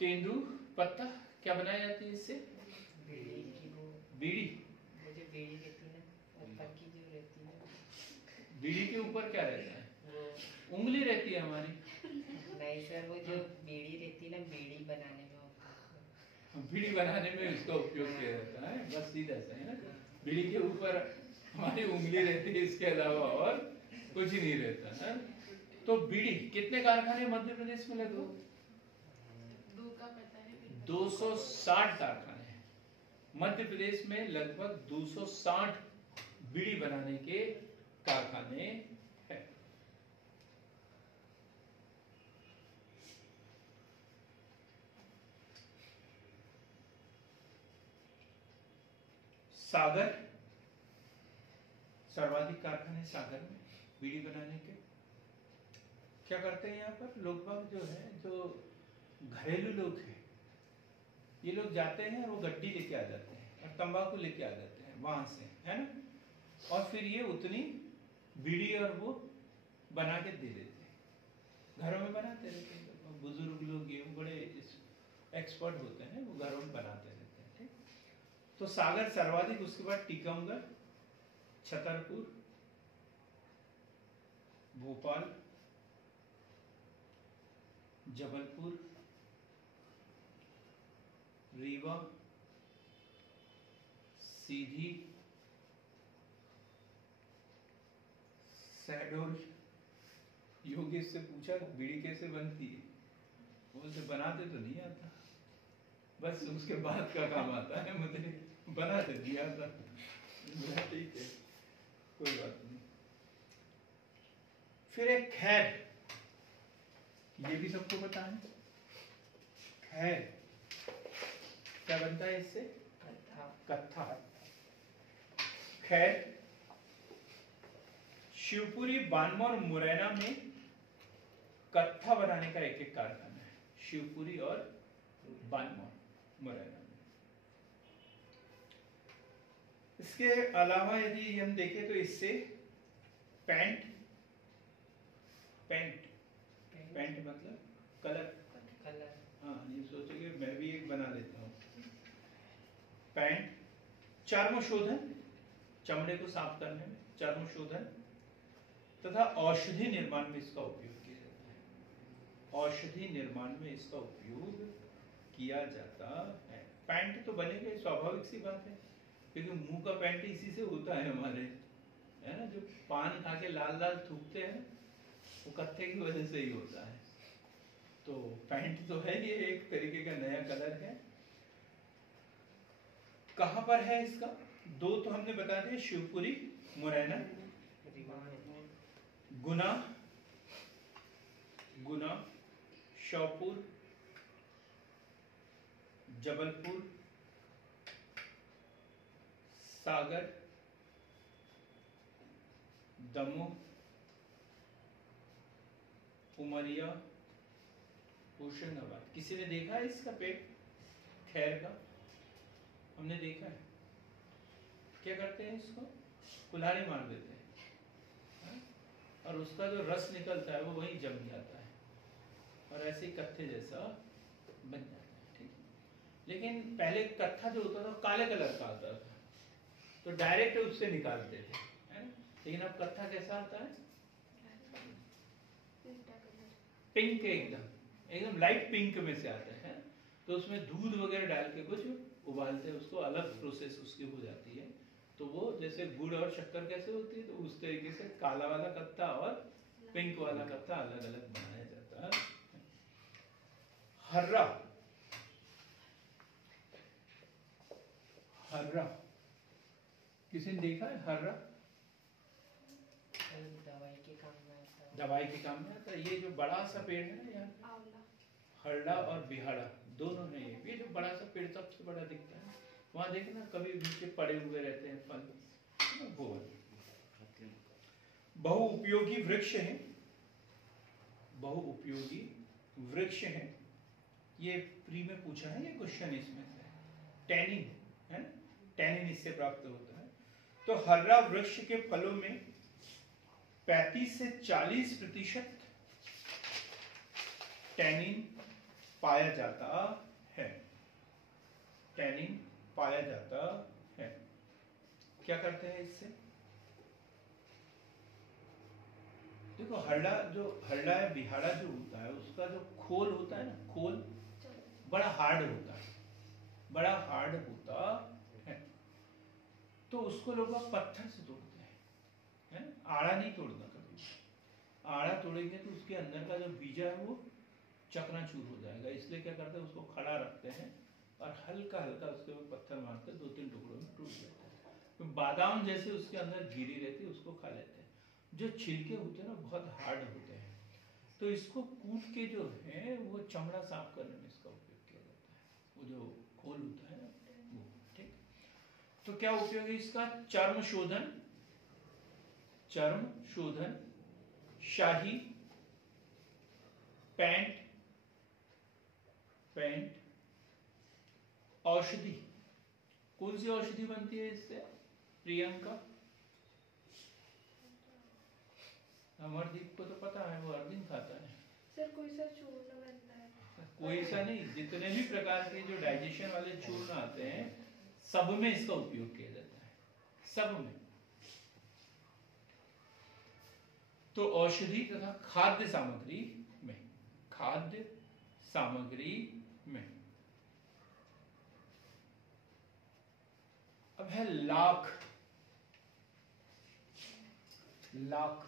तेंदुपत्ता क्या बनाया जाती है इससे? बीड़ी की वो बीड़ी। वो जो बीड़ी रहती है ना, ऊपर की जो रहती है, बीड़ी के ऊपर क्या रहता है? वो उंगली रहती है हमारी। नहीं सर, वो जो बीड़ी रहती है ना, बीड़ी बनाने में बीड़ी बनाने में इसका उपयोग किया जाता है, बस सीधा सा है ना। बीड़ी के ऊपर हमारी उंगली रहती है, इसके अलावा और कुछ ही नहीं रहता है। तो बीड़ी कितने कारखाने मध्य प्रदेश में लगे? दो का पता है। 260 कारखाने हैं मध्य प्रदेश में, लगभग 260 बीड़ी बनाने के कारखाने हैं। सागर, सर्वाधिक कारखाने सागर में बीड़ी बनाने के। क्या करते हैं यहाँ पर लोग बाग जो है, जो घरेलू लोग हैं, ये लोग जाते हैं और वो गड्डी लेके आ जाते हैं और तंबाकू लेके आ जाते हैं वहां से, है ना। और फिर ये उतनी बीड़ी और वो बना के दे देते हैं, घरों में बनाते रहते हैं। बुजुर्ग लोग ये बड़े एक्सपर्ट होते हैं, वो घरों में बनाते रहते हैं। ठीक, तो सागर सर्वाधिक, उसके बाद टीकमगढ़, छतरपुर, भोपाल, जबलपुर, रीवा, सीधी, शहडोल। योगेश से पूछा बीड़ी कैसे बनती है, बोलते बनाते तो नहीं आता, बस उसके बाद का काम आता है, मुझे बनाते दिया था। ठीक है, कोई बात नहीं। फिर एक खैर, ये भी सबको पता है। खैर क्या बनता है इससे? कत्था। खैर शिवपुरी, बानमौर, मुरैना में कत्था बनाने का एक एक कारखाना है, शिवपुरी और बानमौर, मुरैना में। इसके अलावा यदि हम देखें तो इससे पैंट मतलब कलर। हाँ, ये सोचेंगे मैं भी एक बना लेता हूँ। पैंट, चर्मशोधन, चमड़े को साफ करने में चर्मशोधन, तथा औषधि निर्माण में इसका उपयोग किया जाता है। औषधि निर्माण में इसका उपयोग किया जाता है। पैंट तो बनेगा, स्वाभाविक सी बात है, क्योंकि मुंह का पैंट इसी से होता है हमारे, है ना। जो पान खा के लाल लाल थूकते हैं वो कत्थे की वजह से ही होता है। तो पैंट तो है, ये एक तरीके का नया कलर है। कहां पर है इसका? दो तो हमने बता दिए, शिवपुरी, मुरैना, गुना, श्योपुर, जबलपुर, सागर, दमोह, उमरिया, होशंगाबाद। किसी ने देखा है इसका पेड़ खैर का? हमने देखा है। क्या करते हैं इसको? कुल्हाड़ी मार देते हैं, हाँ? और उसका जो रस निकलता है वो वहीं जम जाता है और ऐसे ही कत्थे जैसा बन जाता है। ठीक, लेकिन पहले कत्था जो होता था काले कलर का आता था, तो डायरेक्ट उससे निकालते थे, है ना। लेकिन अब कत्था कैसा आता है? पिंक, एकदम लाइट पिंक में से आता है। तो उसमें दूध वगैरह डाल के कुछ उबालते हैं उसको, अलग प्रोसेस उसकी हो जाती है। तो वो जैसे गुड़ और शक्कर कैसे होती है, तो उस तरीके से काला वाला कत्था और पिंक वाला कत्था अलग अलग बनाया जाता है। हर्रा, हर्रा किसी ने देखा है? हर्रा दवाई के काम में आता है। ये जो बड़ा सा पेड़ है ना यहाँ, हरड़ा और बिहाड़ा दोनों है। ये जो बड़ा सा पेड़ सबसे बड़ा दिखता है, वहां देखना कभी नीचे पड़े हुए रहते हैं फल, वो बहुउपयोगी वृक्ष है। बहुउपयोगी वृक्ष है, ये प्री में पूछा है, ये क्वेश्चन इसमें से। टैनिन है ना, टैनिन इससे प्राप्त होता है। तो हर्रा वृक्ष के फलों में 35 से 40% टैनिन पाया जाता है। टैनिन पाया जाता है। क्या करते हैं इससे? देखो, हरड़ा या बिहाड़ा जो होता है, उसका जो खोल होता है ना, खोल बड़ा हार्ड होता है, बड़ा हार्ड होता है। तो उसको लोग पत्थर से तोड़ते हैं, है? आड़ा नहीं तोड़ना कभी। आड़ा तोड़ेंगे तो उसके अंदर का जो बीजा है वो चकनाचूर हो जाएगा। इसलिए क्या करते हैं, उसको खड़ा रखते हैं और हल्का हल्का उसके ऊपर पत्थर मारकर 2-3 टुकड़ों में टूट जाता है। तो बादाम जैसे उसके अंदर गिरी रहती है, उसको खा लेते हैं। जो छिलके होते हैं ना, बहुत हार्ड होते हैं, तो इसको कूट के जो है वो चमड़ा साफ करने में इसका उपयोग किया जाता है। वो जो खोल होता है ना वो, ठीक। तो क्या उपयोग है इसका? चर्म शोधन, चर्म शोधन, शाही, पैंट, औषधि। कौन सी औषधि बनती है इससे प्रियंका? अमरदीप को तो पता है, वो हर दिन खाता है। सर कोई सा चूर्ण बनता है? कोई सा नहीं, जितने भी प्रकार के जो डाइजेशन वाले चूर्ण आते हैं सब में इसका उपयोग किया जाता है, सब में। तो औषधि तथा खाद्य सामग्री में, खाद्य सामग्री में। अब है लाख। लाख,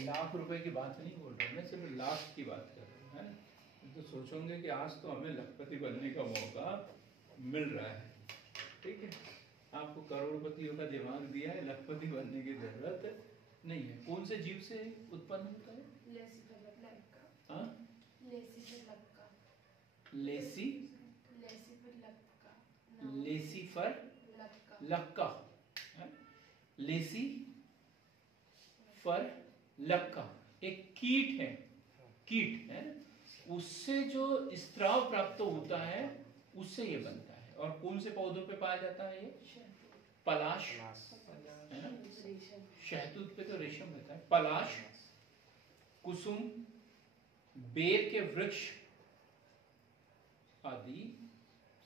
लाख रुपए की बात नहीं बोल रहा, मैं सिर्फ लाख की बात कर रहा हूं, है। तो सोचोगे कि आज तो हमें लखपति बनने का मौका मिल रहा है, ठीक है। आपको करोड़पतियों का दिमाग दिया है, लखपति बनने की जरूरत नहीं है। कौन से जीव से उत्पन्न होता है? हाँ? लेसी लेसीफर लक्का, लेसी फर लक्का एक कीट है, कीट है, उससे जो स्त्राव प्राप्त होता है उससे ये बनता है। और कौन से पौधों पे पाया जाता है ये? पलाश, है ना। शहतूत पे तो रेशम रहता है। पलाश, कुसुम, बेर के वृक्ष आदि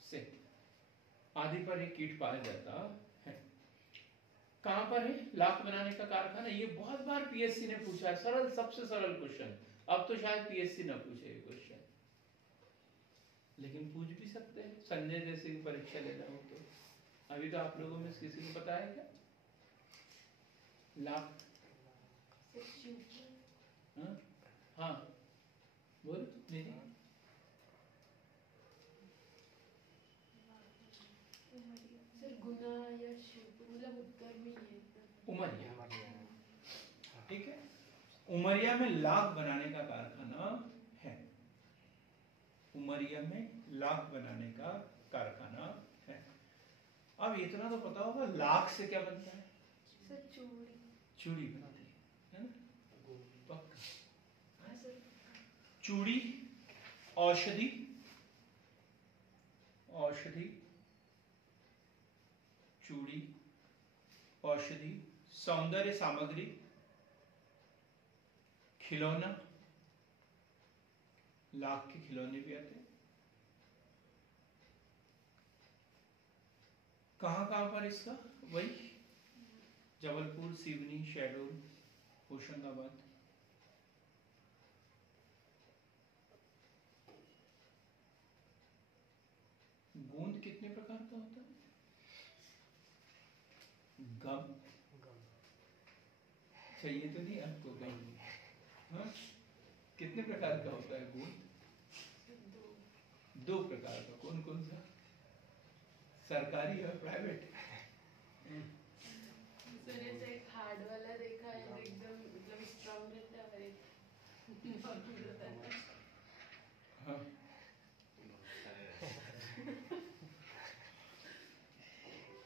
से, आदि पर एक कीट पाया जाता है। कहां पर है लाख बनाने का कारखाना? ये बहुत बार पीएससी ने पूछा है, सरल, सबसे सरल क्वेश्चन। अब तो शायद पीएससी ना पूछे ये क्वेश्चन, लेकिन पूछ भी सकते हैं संजय जैसे की परीक्षा लेना हो तो। अभी तो आप लोगों में किसी को पता है क्या लाख? हाँ बोल नहीं। उमरिया, ठीक है। उमरिया में लाख बनाने का कारखाना है। उमरिया में लाख बनाने का कारखाना है। अब इतना तो पता होगा लाख से क्या बनता है? सर चूड़ी। चूड़ी बनाते हैं, है ना, पक्का। चूड़ी, औषधि, औषधि, चूड़ी, औषधि, सौंदर्य सामग्री, खिलौना, लाख के खिलौने भी आते हैं। कहां कहां पर इसका? वही जबलपुर, सिवनी, शहडोल, होशंगाबाद। गोंद कितने प्रकार का होता है? गम चाहिए तो नहीं आपको? गम, हाँ? कितने प्रकार का होता है गोंद? दो प्रकार का। कौन कौन सा? सरकारी और प्राइवेट? सर एक हार्ड वाला देखा है, एकदम मतलब स्ट्रांग रहता है, और एक नॉर्मल रहता है। हाँ।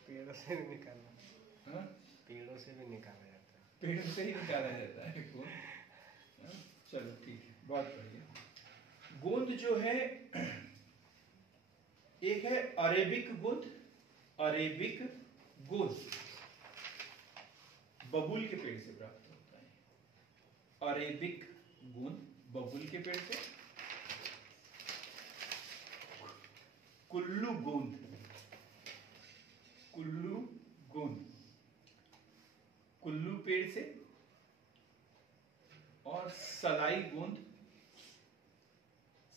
पेड़ों से भी निकालना, हाँ? पेड़ों से भी निकाला जाता है। पेड़ से ही निकाला जाता है गोंद। हाँ? चलो ठीक है, बहुत बढ़िया। गोंद जो है, एक है अरेबिक गोंद। अरेबिक गोंद बबूल के पेड़ से प्राप्त होता है। अरेबिक गोंद बबूल के पेड़ से। कुल्लू गोंद, कुल्लू गोंद कुल्लू पेड़ से। और सलाई गोंद,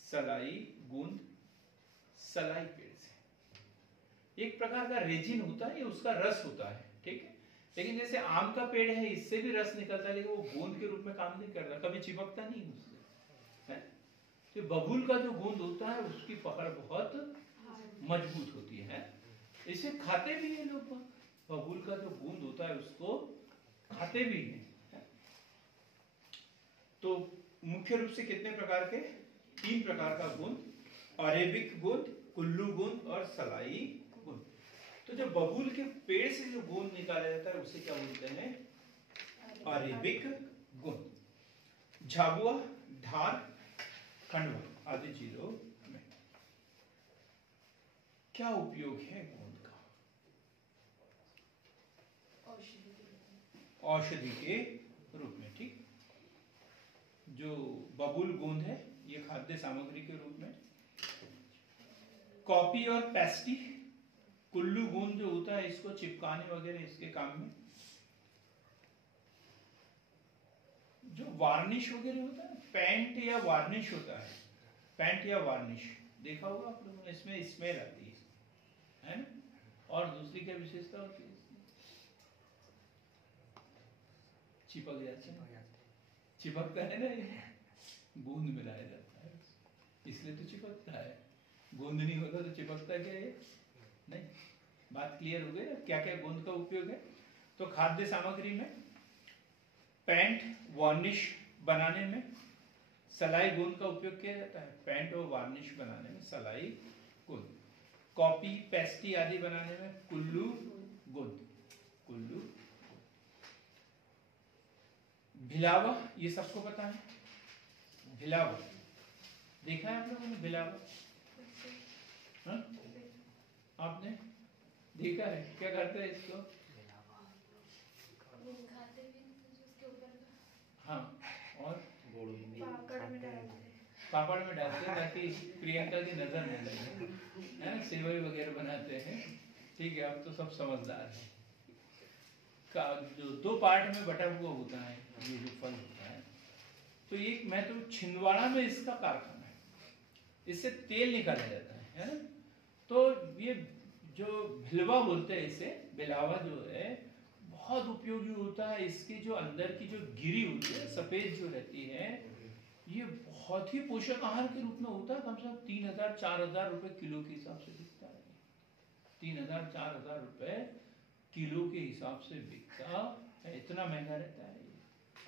सलाई गोंद सलाई पेड़ से। एक प्रकार का रेजिन होता है, ये उसका रस होता है, ठीक है। लेकिन जैसे आम का पेड़ है, इससे भी रस निकलता है, लेकिन वो गोंद के रूप में काम नहीं करता, कभी चिपकता नहीं उससे, है। तो बबूल का जो गोंद होता है उसकी पकड़ बहुत मजबूत होती है। इसे खाते भी हैं लोग। बबूल का जो गोंद होता है उसको खाते भी हैं। तो मुख्य रूप से कितने प्रकार के? 3 प्रकार का गोंद, अरेबिक गोंद, कुल्लू गोंद और सलाई गोंद। तो जब बबूल के पेड़ से जो गोंद निकाला जाता है उसे क्या बोलते हैं? अरेबिक गोंद। झाबुआ, धार, खंडवा आदि जिलों में क्या उपयोग है गोंद का? औषधि के रूप में। ठीक, जो बबूल गोंद है ये खाद्य सामग्री के रूप में। कॉपी और पेस्टी, कुल्लू गोंद जो होता है इसको चिपकाने वगैरह इसके काम में। जो वार्निश वगैरह होता है, पेंट या वार्निश होता है, पेंट या वार्निश देखा होगा आप लोगों ने, इसमें स्मेल आती है ना। और दूसरी क्या विशेषता होती है इसमें? चिपक जाते हैं, चिपकता है ना, ये गोंद मिलाया जाता है इसलिए तो चिपकता है। गोंद नहीं होता तो चिपकता क्या है? नहीं। बात क्लियर हो गई? क्या क्या गोंद का उपयोग है? तो खाद्य सामग्री में पेंट वार्निश बनाने में सलाई गोंद का उपयोग किया जाता है। पेंट और वार्निश बनाने में सलाई गोंद, कॉपी पेस्टी आदि बनाने में कुल्लू गोंद, कुल्लू। भिलावा, ये सबको पता है। भिलावा देखा है आप लोगों ने? भिलावा आपने देखा है? क्या करते हैं इसको? खाते भी उसके ऊपर हाँ, और पापड़ में डालते हैं। पापड़ में डालते हैं ताकि प्रियंका की नजर न लगे, है ना। सेवई वगैरह बनाते हैं। ठीक है, अब तो सब समझदार है। का जो दो पार्ट में बटा हुआ होता है ये जो फल होता है, तो एक मैं तो छिंदवाड़ा में इसका कारखाना है, इससे तेल निकाला जाता है ना। तो ये जो भिलवा बोलते हैं इसे, बिलावा जो है बहुत उपयोगी होता है। इसकी जो अंदर की जो गिरी होती है सफेद जो रहती है, ये बहुत ही पोषक आहार के रूप में होता है। कम से कम 3000-4000 रुपए किलो के हिसाब से बिकता है। 3000-4000 रुपए किलो के हिसाब से बिकता है। इतना महंगा रहता है ये।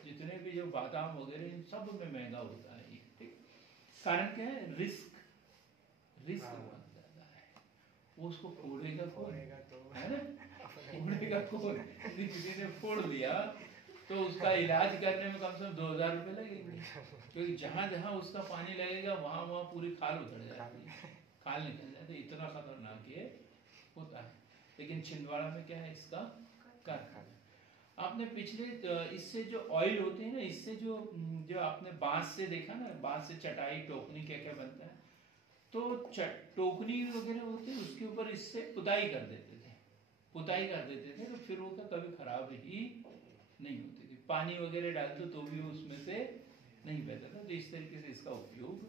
जितने भी जो बादाम वगैरह इन सब में महंगा होता है ये। ठीक, कारण क्या है? रिस्क बहुत ज्यादा है। वो उसको फोड़ेगा कौन, है ना? फोड़ेगा कौन? किसी ने फोड़ लिया तो उसका इलाज करने में कम से कम 2000 रुपए लगेंगे, क्योंकि जहां जहां उसका पानी लगेगा वहां वहां पूरी खाल उतर जाती है, खाल निकल जाती है। इतना खतरनाक ये होता है। लेकिन छिंदवाड़ा में क्या है? इसका कारखाना। आपने पिछले इससे जो ऑयल होते हैं ना, इससे जो आपने बांस से देखा ना, बांस से चटाई टोकनी क्या क्या बनता है, तो टोकनी वगैरह होती है उसके ऊपर इससे पुताई कर देते थे, पुताई कर देते थे। तो फिर वो कभी खराब ही नहीं होती थी। पानी वगैरह डालते तो भी उसमें से नहीं बहता था। तो इस तरीके से इसका उपयोग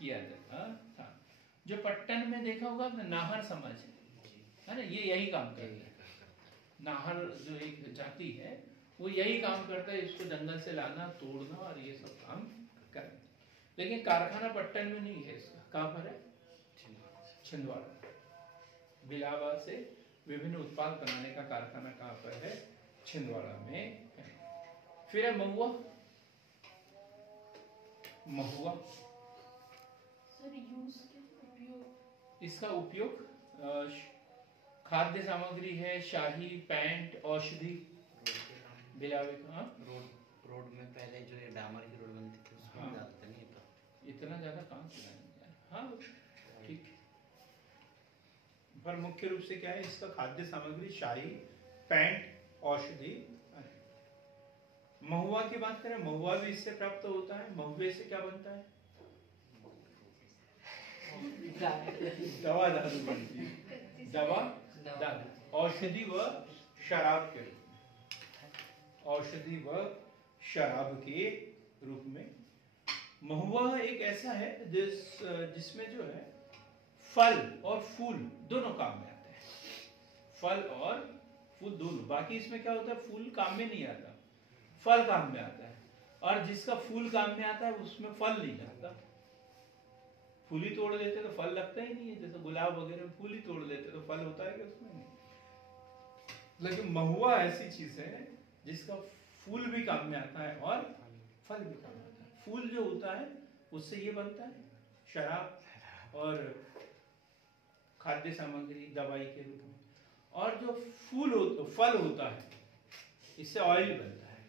किया जाता था। जो पट्टन में देखा होगा आपने, नाहर समाज है ना, ये यही काम करता है। नाहर जो एक जाति है वो यही काम करता है, इसको जंगल से लाना, तोड़ना और ये सब काम करना। लेकिन कारखाना पट्टन में नहीं है इसका। कहाँ पर है? छिंदवाड़ा। बिलावा से विभिन्न उत्पाद बनाने का कारखाना कहाँ पर है? छिंदवाड़ा में है। फिर है महुआ। महुआ सर यूज क्या, उपयोग? इसका उपयोग खाद्य सामग्री है, शाही, पैंट, औषधि। बिलावे का रोड में पहले जो ये डामर की रोड बनती थी उसमें हाँ, डालते नहीं था। इतना ज्यादा काम चलाएंगे। हाँ ठीक है, पर मुख्य रूप से क्या है इसका? खाद्य सामग्री, शाही, पैंट, औषधि। महुआ की बात करें, महुआ भी इससे प्राप्त होता है। महुए से क्या बनता है? दवा दारू बनती है। दवा दारू, औषधि व शराब के रूप में, औषधि व शराब के रूप में। महुआ एक ऐसा है जिसमें जो है फल और फूल दोनों काम में आते हैं। फल और फूल दोनों। बाकी इसमें क्या होता है? फूल काम में नहीं आता, फल काम में आता है। और जिसका फूल काम में आता है उसमें फल नहीं आता। फूल ही तोड़ देते तो फल लगता ही नहीं है। जैसे गुलाब वगैरह फूल ही तोड़ देते तो फल होता है कि उसमें नहीं। लेकिन महुआ ऐसी चीज है जिसका फूल भी काम में आता है और फल भी काम में आता है। फूल जो होता है उससे ये बनता है शराब और खाद्य सामग्री, दवाई के रूप में। और जो फल होता है इससे ऑयल बनता है।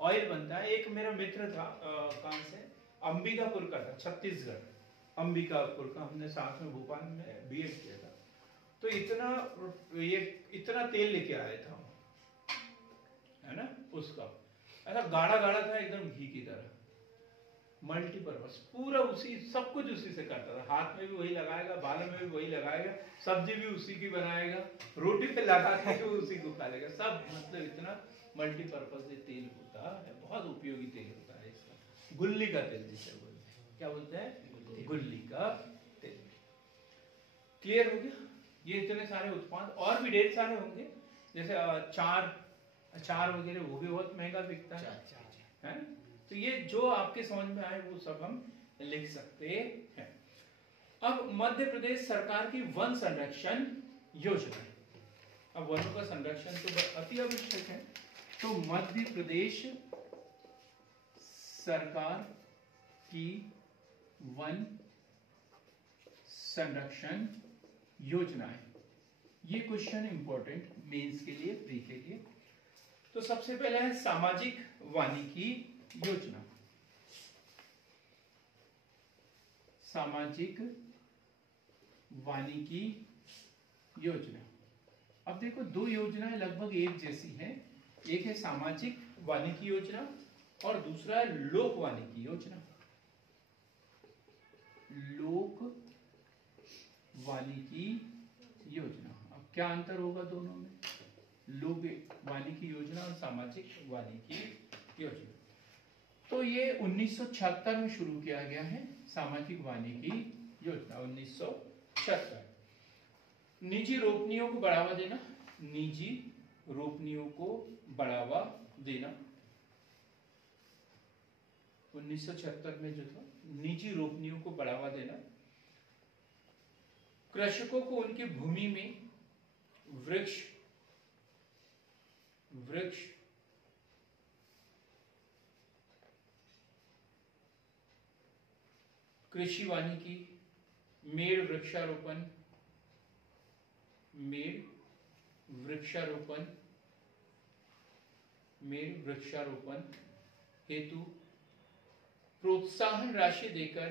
ऑयल बनता है। एक मेरा मित्र था, कहाँ से, अंबिकापुर का था, छत्तीसगढ़ अंबिकापुर का। हमने साथ में भोपाल में बीएड किया था। तो इतना तेल लेके आया था, है ना। उसका ऐसा गाढ़ा गाढ़ा था एकदम घी की तरह, मल्टीपर्पज, पूरा उसी, सब कुछ उसी से करता था, हाथ में भी वही लगाएगा, बाल में भी वही लगाएगा, सब्जी भी उसी की बनाएगा, रोटी पे लगा के भी उसी को खा लेगा, सब मतलब इतना मल्टीपर्पज तेल होता है, बहुत उपयोगी तेल होता है इसका, गुल्ली का तेल जिसे बोलते हैं, क्या बोलते हैं, गुल्ली का तेल। क्लियर हो गया? ये इतने सारे उत्पाद और भी ढेर सारे होंगे, जैसे अचार वगैरह, वो भी बहुत महंगा बिकता है, तो ये जो आपके समझ में आए वो सब हम लिख सकते हैं। अब मध्य प्रदेश सरकार की वन संरक्षण योजना, अब वनों का संरक्षण तो अति आवश्यक है, तो मध्य प्रदेश सरकार की वन संरक्षण योजना है, ये क्वेश्चन इंपॉर्टेंट मेंस के लिए, प्री के लिए। तो सबसे पहले है सामाजिक वानिकी योजना, सामाजिक वानिकी योजना। अब देखो दो योजनाएं लगभग एक जैसी हैं, एक है सामाजिक वानिकी योजना और दूसरा है लोक वानिकी योजना। लोक वानिकी योजना, अब क्या अंतर होगा दोनों में, लोक वानिकी योजना और सामाजिक वानिकी योजना। तो ये 1976 में शुरू किया गया है सामाजिक वानिकी योजना, 1976। निजी रोपनियों को बढ़ावा देना, निजी रोपनियों को बढ़ावा देना, 1976 में जो था, निजी रोपनियों को बढ़ावा देना, कृषकों को उनकी भूमि में वृक्ष कृषि वानिकी, मेड़ वृक्षारोपण, हेतु प्रोत्साहन राशि देकर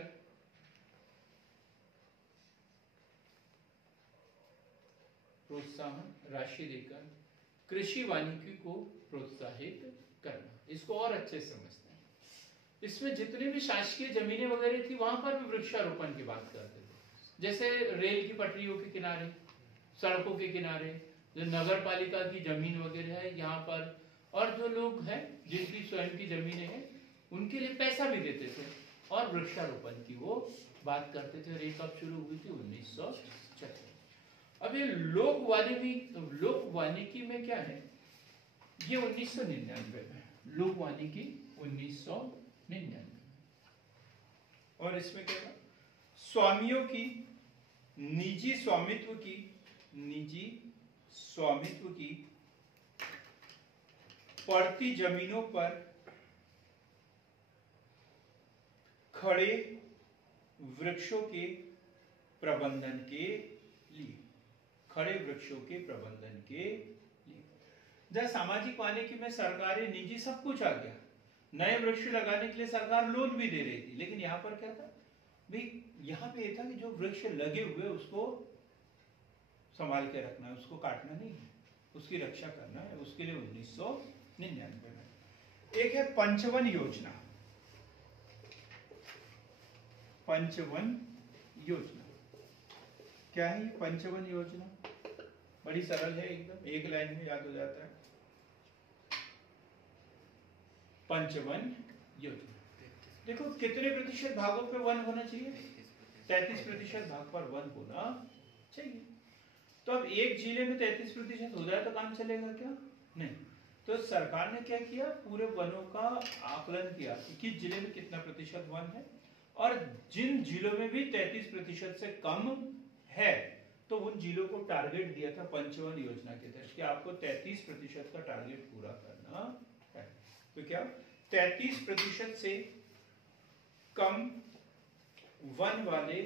कृषि वानिकी को प्रोत्साहित करना। इसको और अच्छे से समझते हैं, इसमें जितनी भी शासकीय जमीनें वगैरह थी वहां पर भी वृक्षारोपण की बात करते थे, जैसे रेल की पटरियों के किनारे, सड़कों के किनारे, जो नगर पालिका की जमीन वगैरह है यहाँ पर, और जो लोग हैं जिनकी स्वयं की जमीनें हैं उनके लिए पैसा भी देते थे और वृक्षारोपण की वो बात करते थे। और ये कब शुरू हुई थी, 1976। अब ये लोक वानिकी में क्या है, ये 1999 में, लोक वानिकी 1999। और इसमें क्या था, स्वामियों की निजी स्वामित्व की पड़ती जमीनों पर खड़े वृक्षों के प्रबंधन के लिए, जब सामाजिक वानिकी में सरकारी निजी सब कुछ आ गया, नए वृक्ष लगाने के लिए सरकार लोन भी दे रही थी, लेकिन यहाँ पर क्या था भाई, यहाँ पे ये था कि जो वृक्ष लगे हुए उसको संभाल के रखना है, उसको काटना नहीं है, उसकी रक्षा करना है, उसके लिए 1999 में। एक है पंचवन योजना, क्या है ये पंचवन योजना, बड़ी सरल है एकदम, एक लाइन में याद हो जाता है। पंचवन योजना, देखो कितने प्रतिशत भागों पे वन होना चाहिए, 33% भाग पर वन होना चाहिए। तो अब एक जिले में 33% हो जाए तो काम चलेगा क्या, नहीं। तो सरकार ने क्या किया, पूरे वनों का आकलन किया कि किस जिले में कितना प्रतिशत वन है, और जिन जिलों में भी 33% से कम है तो उन जिलों को टारगेट दिया था पंचवन योजना के तहत कि आपको 33% का टारगेट पूरा करना है। तो क्या 33% से कम वन वाले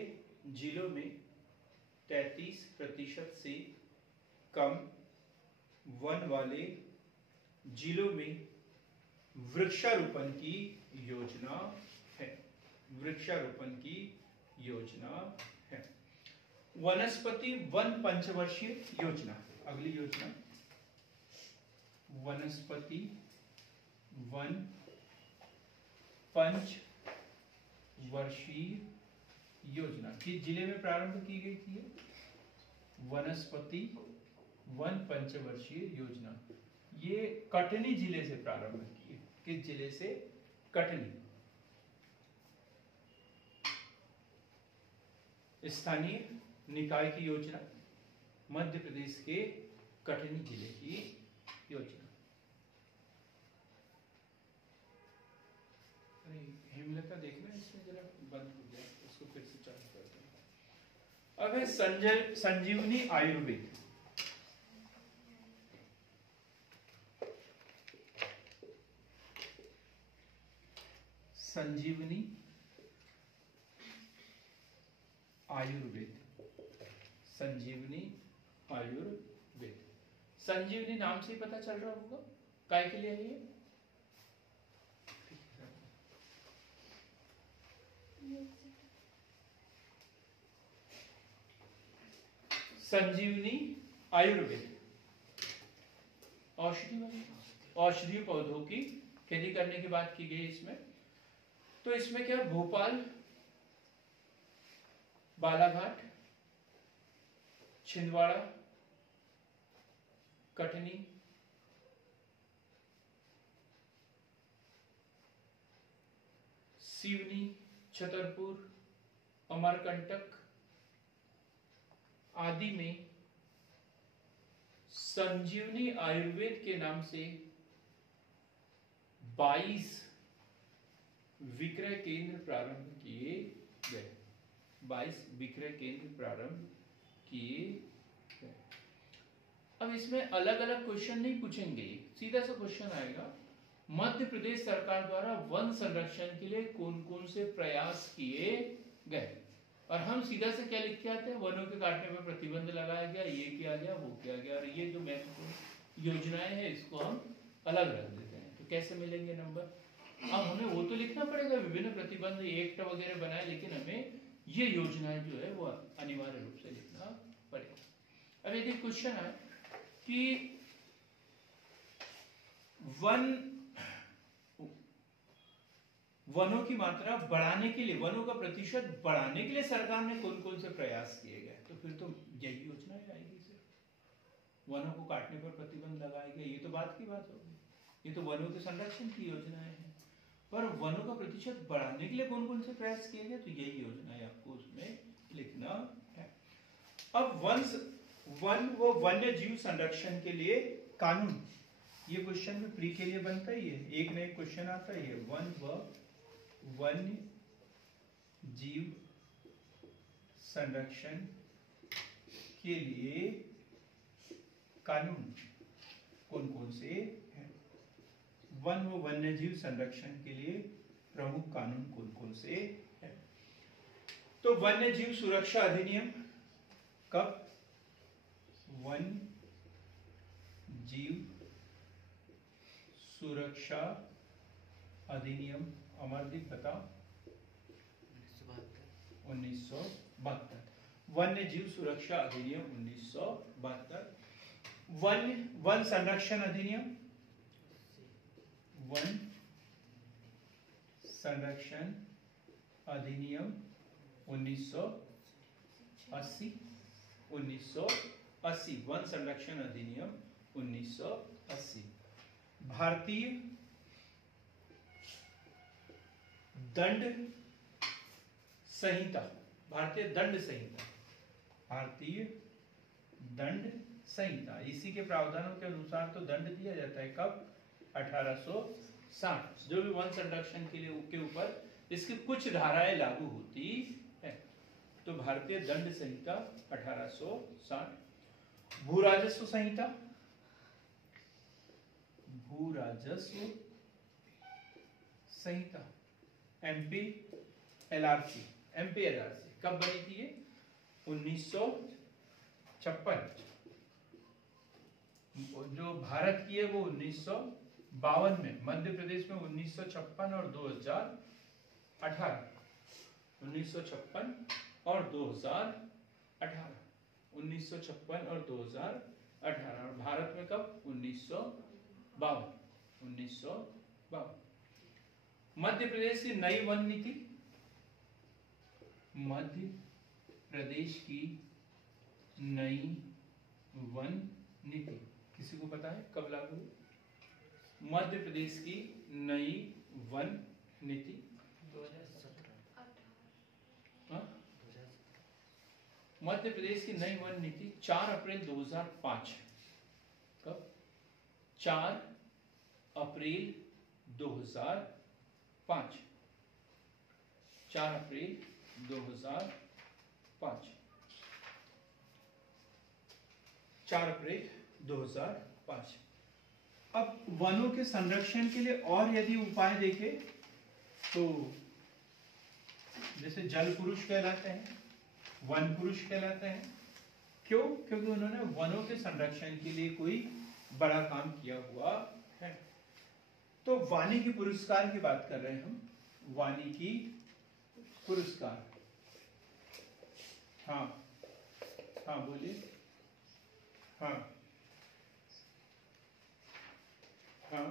जिलों में, 33% से कम वन वाले जिलों में वृक्षारोपण की योजना है, वनस्पति वन पंचवर्षीय योजना, अगली योजना वनस्पति वन पंच वर्षीय योजना किस जिले में प्रारंभ की गई थी? वनस्पति वन पंचवर्षीय योजना ये कटनी जिले से प्रारंभ की है। किस जिले से? कटनी। स्थानीय निकाय की योजना मध्य प्रदेश के कटनी जिले की योजना। अरे हेमलता देखना इसमें जरा बंद हो गया, उसको फिर से चालू करते हैं। अब है संजीवनी आयुर्वेद। संजीवनी आयुर्वेद। संजीवनी आयुर्वेद। संजीवनी नाम से ही पता चल रहा होगा काय के लिए है ये? संजीवनी आयुर्वेद औषधीय पौधों की खेती करने की बात की गई इसमें। तो इसमें क्या भोपाल, बालाघाट, छिंदवाड़ा, कटनी, सिवनी, छतरपुर, अमरकंटक आदि में संजीवनी आयुर्वेद के नाम से 22 विक्रय केंद्र प्रारंभ किए गए। 22 विक्रय केंद्र प्रारंभ किए गए। अब इसमें अलग अलग क्वेश्चन नहीं पूछेंगे, सीधा सा क्वेश्चन आएगा मध्य प्रदेश सरकार द्वारा वन संरक्षण के लिए कौन कौन से प्रयास किए गए। और हम सीधा से क्या लिख के आते हैं? वनों के काटने पर प्रतिबंध लगाया गया, ये किया गया, वो किया गया। और ये जो महत्वपूर्ण योजनाएं हैं इसको हम अलग रख देते हैं। तो कैसे मिलेंगे नंबर? अब हमें वो तो लिखना पड़ेगा, विभिन्न प्रतिबंध एक्ट वगैरह बनाए, लेकिन हमें ये योजनाएं जो है वो अनिवार्य रूप से लिखना पड़ेगा। अब यदि क्वेश्चन है कि वनों की मात्रा बढ़ाने के लिए, वनों का प्रतिशत बढ़ाने के लिए सरकार ने कौन कौन से प्रयास किए गए, तो फिर तो यही योजना आएगी। सिर्फ वनों को काटने पर प्रतिबंध लगाए गए, ये तो बात की बात होगी, ये तो वनों के संरक्षण की योजनाएं हैं। पर वनों का प्रतिशत बढ़ाने के लिए कौन कौन से प्रयास किए गए, तो यही योजनाएं आपको उसमें लिखना है। अब वो वन्य जीव संरक्षण के लिए कानून, ये क्वेश्चन में प्री के लिए बनता ही है, एक ना एक क्वेश्चन आता ही है। वन्य जीव संरक्षण के लिए कानून कौन कौन से हैं? वो वन्य जीव संरक्षण के लिए प्रमुख कानून कौन कौन से हैं? तो वन्य जीव सुरक्षा अधिनियम कब? वन्य जीव सुरक्षा अधिनियम, अमरदीप बताओ। 1972। वन्य जीव सुरक्षा अधिनियम 1972। वन संरक्षण अधिनियम, वन संरक्षण अधिनियम 1980। 1980 वन संरक्षण अधिनियम 1980। भारतीय दंड संहिता, भारतीय दंड संहिता, भारतीय दंड संहिता, इसी के प्रावधानों के अनुसार तो दंड दिया जाता है। कब? 1860। जो भी वन संरक्षण के लिए के ऊपर इसकी कुछ धाराएं लागू होती है। तो भारतीय दंड संहिता 1860। भू राजस्व संहिता, भू राजस्व संहिता, एमपी एलआरसी, एमपी एलआरसी कब बनी थी? 1956। जो भारत की है वो 1952 में, मध्य प्रदेश में 1956 और 2018। 1956 और 2018, 1956 और 2018। और भारत में कब? 1952। मध्य प्रदेश की नई वन नीति, मध्य प्रदेश की नई वन नीति किसी को पता है कब लागू हुई? मध्य प्रदेश की नई वन नीति 2017 हाँ? मध्य प्रदेश की नई वन नीति 4 अप्रैल 2005। कब? 4 अप्रैल 2005। 4 अप्रैल 2005। 4 अप्रैल 2005। अब वनों के संरक्षण के लिए और यदि उपाय देखें तो जैसे जल पुरुष कहलाते हैं, वन पुरुष कहलाते हैं। क्यों? क्योंकि उन्होंने वनों के संरक्षण के लिए कोई बड़ा काम किया हुआ है। तो वानिकी पुरस्कार की बात कर रहे हैं हम, वानिकी पुरस्कार। हाँ हाँ बोलिए। हाँ हाँ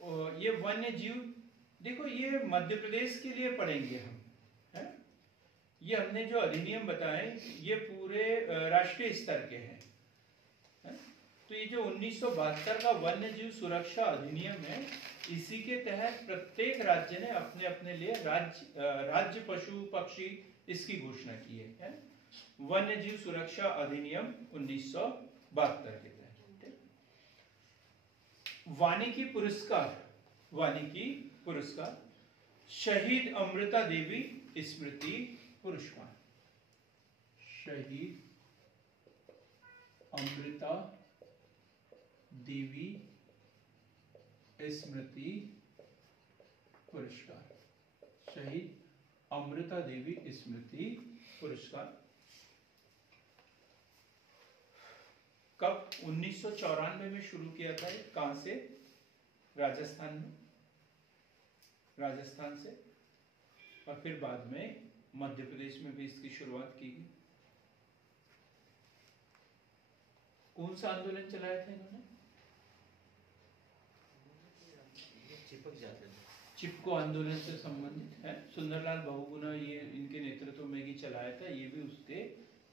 और ये वन्य जीव, देखो ये मध्य प्रदेश के लिए पढ़ेंगे हम, है? ये हमने जो अधिनियम बताए ये पूरे राष्ट्रीय स्तर के हैं, है? तो ये जो 1972 का वन्य जीव सुरक्षा अधिनियम है, इसी के तहत प्रत्येक राज्य ने अपने अपने लिए राज्य पशु पक्षी इसकी घोषणा की है? वन्य जीव सुरक्षा अधिनियम 1972 के तहत। वानिकी पुरस्कार, वानिकी पुरस्कार शहीद अमृता देवी स्मृति पुरस्कार, शहीद अमृता देवी स्मृति पुरस्कार, शहीद अमृता देवी स्मृति पुरस्कार कब? 1994 में शुरू किया था। कहां से? राजस्थान में, राजस्थान से, और फिर बाद में मध्य प्रदेश में भी इसकी शुरुआत की गई। कौन सा आंदोलन चलाया था इन्होंने? चिपक जाते थे। चिपको आंदोलन से संबंधित है। सुंदरलाल बहुगुणा ये इनके नेतृत्व में ही चलाया था, ये भी उसके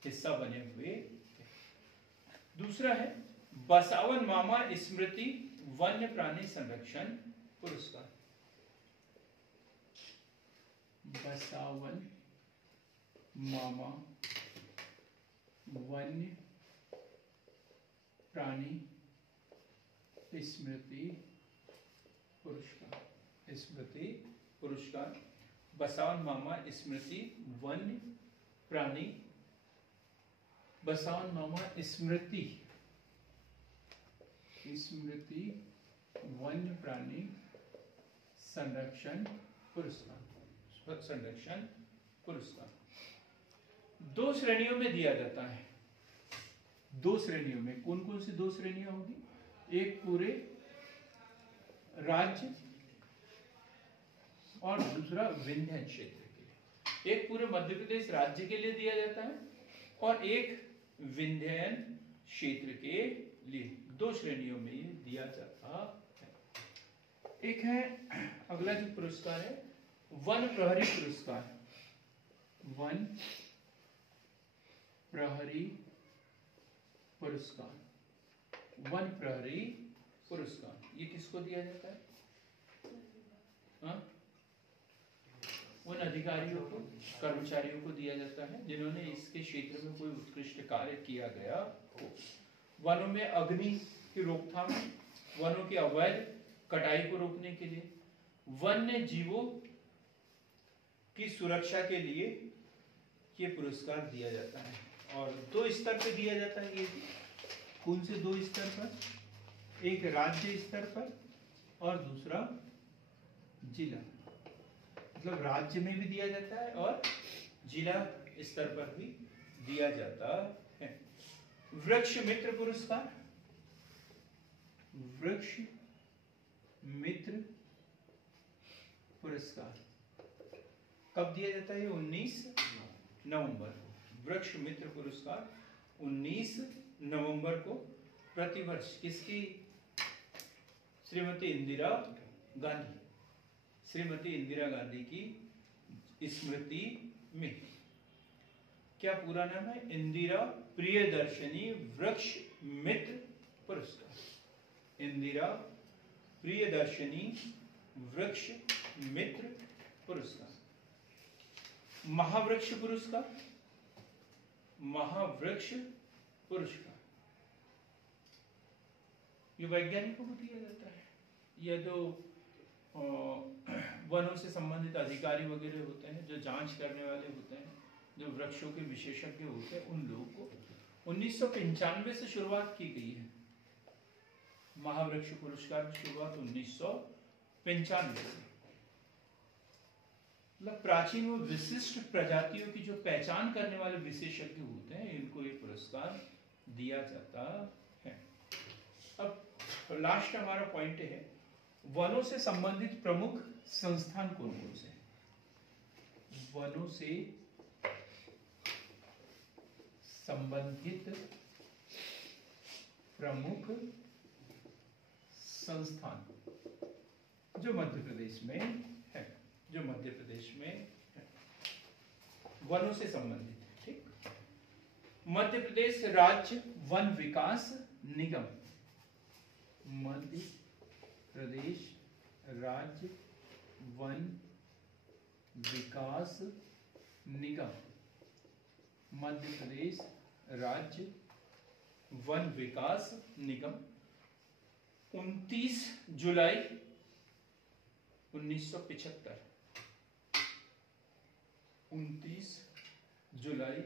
हिस्सा बने हुए। दूसरा है बसावन मामा स्मृति वन्य प्राणी संरक्षण पुरस्कार, बसावन मामा वन्य प्राणी स्मृति पुरस्कार, स्मृति पुरस्कार बसावन मामा स्मृति वन्य प्राणी, बसावन मामा स्मृति स्मृति वन्य प्राणी संरक्षण पुरस्कार, संरक्षण पुरस्कार 2 श्रेणियों में दिया जाता है। 2 श्रेणियों में, कौन कौन सी 2 श्रेणियां होगी? एक पूरे राज्य और दूसरा विंध्य क्षेत्र के लिए। एक पूरे मध्य प्रदेश राज्य के लिए दिया जाता है और एक विंध्ययन क्षेत्र के लिए। 2 श्रेणियों में ये दिया जाता है। एक है, अगला जो पुरस्कार है वन प्रहरी पुरस्कार, वन प्रहरी पुरस्कार, वन प्रहरी पुरस्कार ये किसको दिया जाता है? हाँ? उन अधिकारियों को, कर्मचारियों को दिया जाता है जिन्होंने इसके क्षेत्र में कोई उत्कृष्ट कार्य किया गया हो। वनों में अग्नि की रोकथाम, वनों की अवैध कटाई को रोकने के लिए, वन्य जीवों की सुरक्षा के लिए ये पुरस्कार दिया जाता है। और 2 स्तर पे दिया जाता है ये। कौन से 2 स्तर पर? एक राज्य स्तर पर और दूसरा जिला, मतलब राज्य में भी दिया जाता है और जिला स्तर पर भी दिया जाता है। वृक्ष मित्र पुरस्कार, वृक्ष मित्र पुरस्कार कब दिया जाता है? 19 नवंबर को वृक्ष मित्र पुरस्कार 19 नवंबर को प्रतिवर्ष किसकी? श्रीमती इंदिरा गांधी, श्रीमती इंदिरा गांधी की स्मृति में। क्या पूरा नाम है? इंदिरा प्रियदर्शनी वृक्ष मित्र पुरस्कार। इंदिरा प्रियदर्शनी वृक्ष मित्र पुरस्कार। महावृक्ष पुरस्कार, महावृक्ष पुरस्कार ये वैज्ञानिकों को दिया जाता है। यह जो वनों से संबंधित अधिकारी वगैरह होते हैं, जो जांच करने वाले होते हैं, जो वृक्षों के विशेषज्ञ होते हैं, उन लोगों को 1995 से शुरुआत की गई है। महावृक्ष पुरस्कार की शुरुआत 1995 से। मतलब प्राचीन व विशिष्ट प्रजातियों की जो पहचान करने वाले विशेषज्ञ होते हैं, इनको ये पुरस्कार दिया जाता है। अब लास्ट हमारा पॉइंट है, वनों से संबंधित प्रमुख संस्थान कौन कौन से हैं? वनों से संबंधित प्रमुख संस्थान जो मध्य प्रदेश में है, जो मध्य प्रदेश में है, वनों से संबंधित है। ठीक, मध्य प्रदेश राज्य वन विकास निगम, मध्य प्रदेश राज्य वन विकास निगम, मध्य प्रदेश राज्य वन विकास निगम 29 जुलाई 1975, 29 जुलाई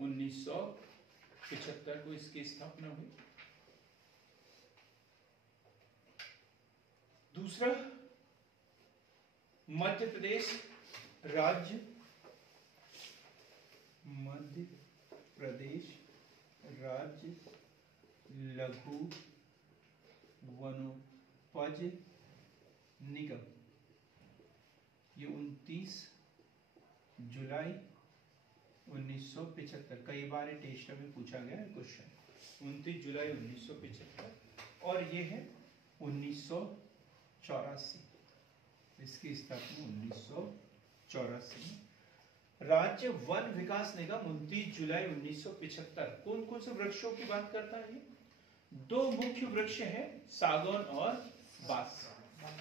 1975 को इसकी स्थापना हुई। दूसरा, मध्य प्रदेश राज्य, मध्य प्रदेश राज्य लघु वनोपज निगम, ये 29 जुलाई 1975, कई बार टेस्ट में पूछा गया है क्वेश्चन, 29 जुलाई 1975, और ये है 1984, इसकी स्थापना 1984। राज्य वन विकास निगम 29 जुलाई 1975 कौन कौन से वृक्षों की बात करता है? ये दो मुख्य वृक्ष हैं, सागौन और बांस,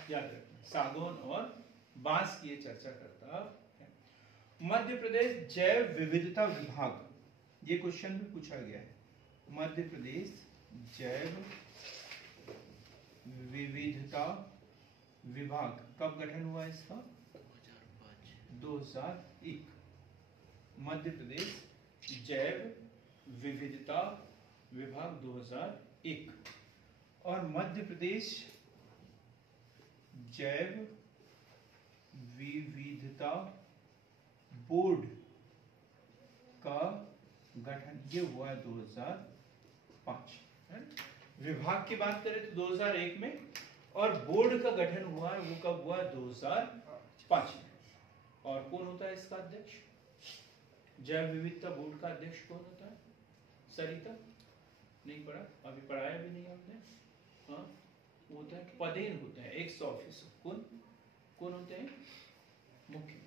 याद रखना, सागौन और बांस की ये चर्चा करता है। मध्य प्रदेश जैव विविधता विभाग, ये क्वेश्चन भी पूछा गया है। मध्य प्रदेश जैव विविधता विभाग कब गठन हुआ इसका? 2001। मध्य प्रदेश जैव विविधता विभाग 2001। और मध्य प्रदेश जैव विविधता बोर्ड का गठन ये हुआ 2005। विभाग की बात करें तो 2001 में, और बोर्ड का गठन हुआ है वो कब हुआ? 2005 में। और कौन होता है इसका अध्यक्ष? जैव विविधता बोर्ड का अध्यक्ष कौन होता है? सरिता, नहीं पढ़ा? अभी पढ़ाया भी नहीं आपने? हाँ, वो होता है पदेन होते हैं, एक्स ऑफिसर। कौन कौन होते हैं? मुख्यमंत्री।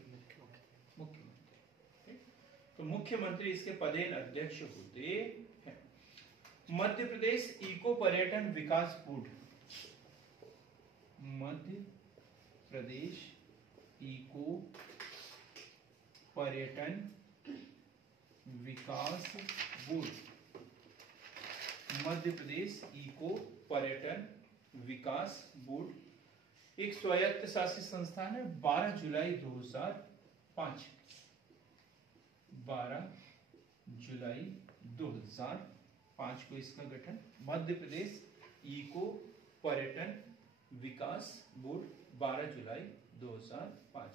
तो मुख्यमंत्री इसके पदेन अध्यक्ष होते हैं। मध्य प्रदेश इको पर्यटन विकास बोर्ड, मध्य प्रदेश इको पर्यटन विकास बोर्ड, मध्य प्रदेश इको पर्यटन विकास बोर्ड एक स्वायत्त शासित संस्थान है। 12 जुलाई 2005, 12 जुलाई 2005 को इसका गठन। मध्य प्रदेश इको पर्यटन विकास बोर्ड 12 जुलाई 2005।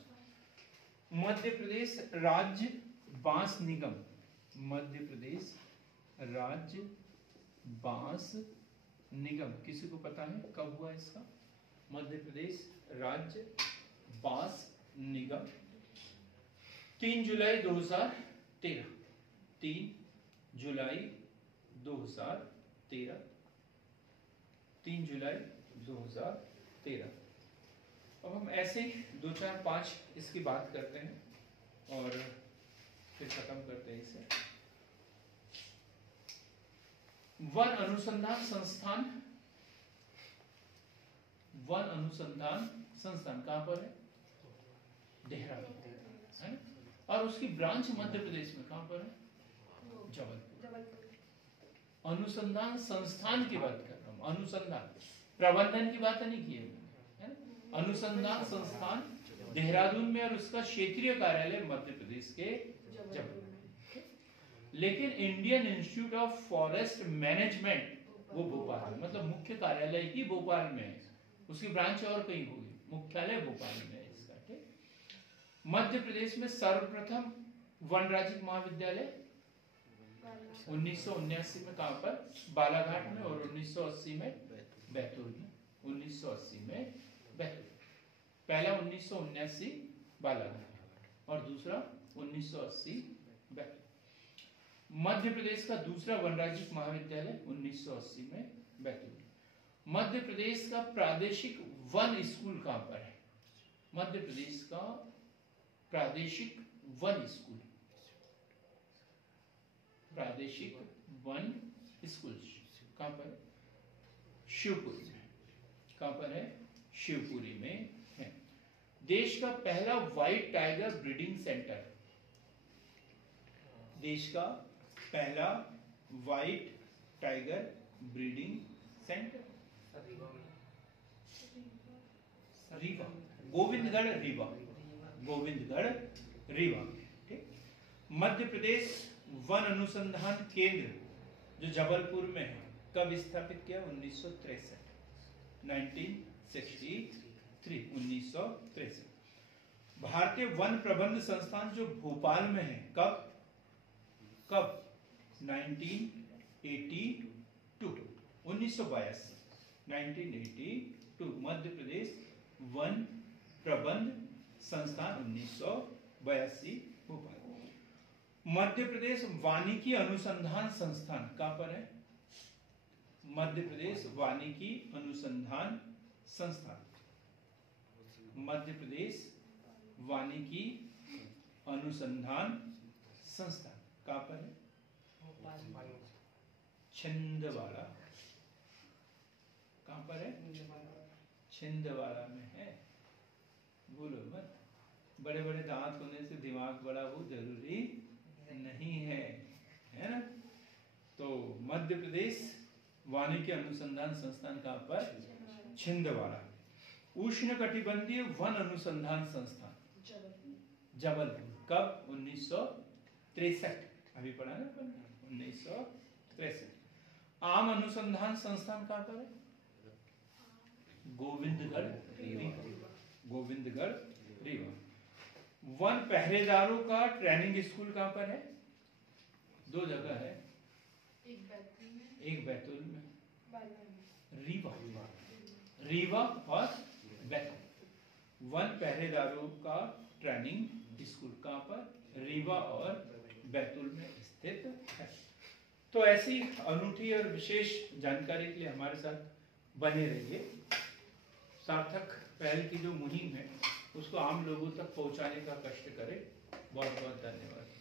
मध्य प्रदेश राज्य बांस निगम, मध्य प्रदेश राज्य बांस निगम, किसी को पता है कब हुआ इसका? मध्य प्रदेश राज्य बांस निगम 3 जुलाई 2013, 3 जुलाई 2013, 3 जुलाई 2013। अब हम ऐसे ही 2 4 5 इसकी बात करते हैं और फिर खत्म करते हैं इसे। वन अनुसंधान संस्थान, वन अनुसंधान संस्थान कहां पर है? देहरादून, है ना? और उसकी ब्रांच मध्य प्रदेश में कहां पर है? जबलपुर। अनुसंधान संस्थान की बात कर रहा हूं, अनुसंधान, प्रबंधन की बात नहीं की है ना? अनुसंधान संस्थान देहरादून में और उसका क्षेत्रीय कार्यालय मध्य प्रदेश के जबलपुर में। लेकिन Indian institute of forest management वो भोपाल है, मतलब मुख्य कार्यालय ही भोपाल में है, उसकी ब्रांच और कहीं होगी, मुख्यालय भोपाल में है इसका। ठीक। मध्य प्रदेश में सर्वप्रथम वन राज्य महाविद्यालय 1979 में कहां पर? बालाघाट में, और 1980 में बैतूल में। 1980 में बैतूल, पहला 1979 बालाघाट और दूसरा 1980 बैतूल। मध्य प्रदेश का दूसरा वन राज्य महाविद्यालय 1980 में बैतूल। मध्य प्रदेश का प्रादेशिक वन स्कूल कहां पर है? मध्य प्रदेश का प्रादेशिक वन स्कूल, प्रादेशिक वन स्कूल कहां पर है? शिवपुरी में। कहां पर है? शिवपुरी में है। देश का पहला व्हाइट टाइगर ब्रीडिंग सेंटर, देश का पहला white tiger breeding centre Rewa, Govindgarh Rewa, Govindgarh Rewa. ठीक। मध्य प्रदेश वन अनुसंधान केंद्र जो जबलपुर में है, कब स्थापित किया? 1963, 1963। भारतीय वन प्रबंध संस्थान जो भोपाल में है, कब? 1982, 1982 मध्य प्रदेश वन प्रबंध संस्थान 1982 भोपाल। मध्य प्रदेश वानिकी अनुसंधान संस्थान कहां पर है? मध्य प्रदेश वानिकी अनुसंधान संस्थान, मध्य प्रदेश वानिकी अनुसंधान संस्थान कहां पर है? छिंदवाड़ा। कहां पर है? छिंदवाड़ा में है, बोलो मत। बड़े बड़े दांत होने से दिमाग बड़ा हो जरूरी नहीं है, है ना? तो मध्य प्रदेश वानिकी अनुसंधान संस्थान कहां पर? छिंदवाड़ा। उष्णकटिबंधीय वन अनुसंधान संस्थान जबलपुर, कब? 1963, अभी पढ़ा ना अपन, 1963। आम अनुसंधान संस्थान कहां पर है? गोविंदगढ़ रीवा, गोविंदगढ़ रीवा। वन पहरेदारों का ट्रेनिंग स्कूल कहां पर है? 2 जगह है, एक बैतूल में, रीवा, रीवा और बैतूल। वन पहरेदारों का ट्रेनिंग स्कूल कहां पर? रीवा और बैतूल में स्थित है। तो ऐसी अनूठी और विशेष जानकारी के लिए हमारे साथ बने रहिए। सार्थक पहल की जो मुहिम है उसको आम लोगों तक पहुंचाने का कष्ट करें। बहुत बहुत धन्यवाद।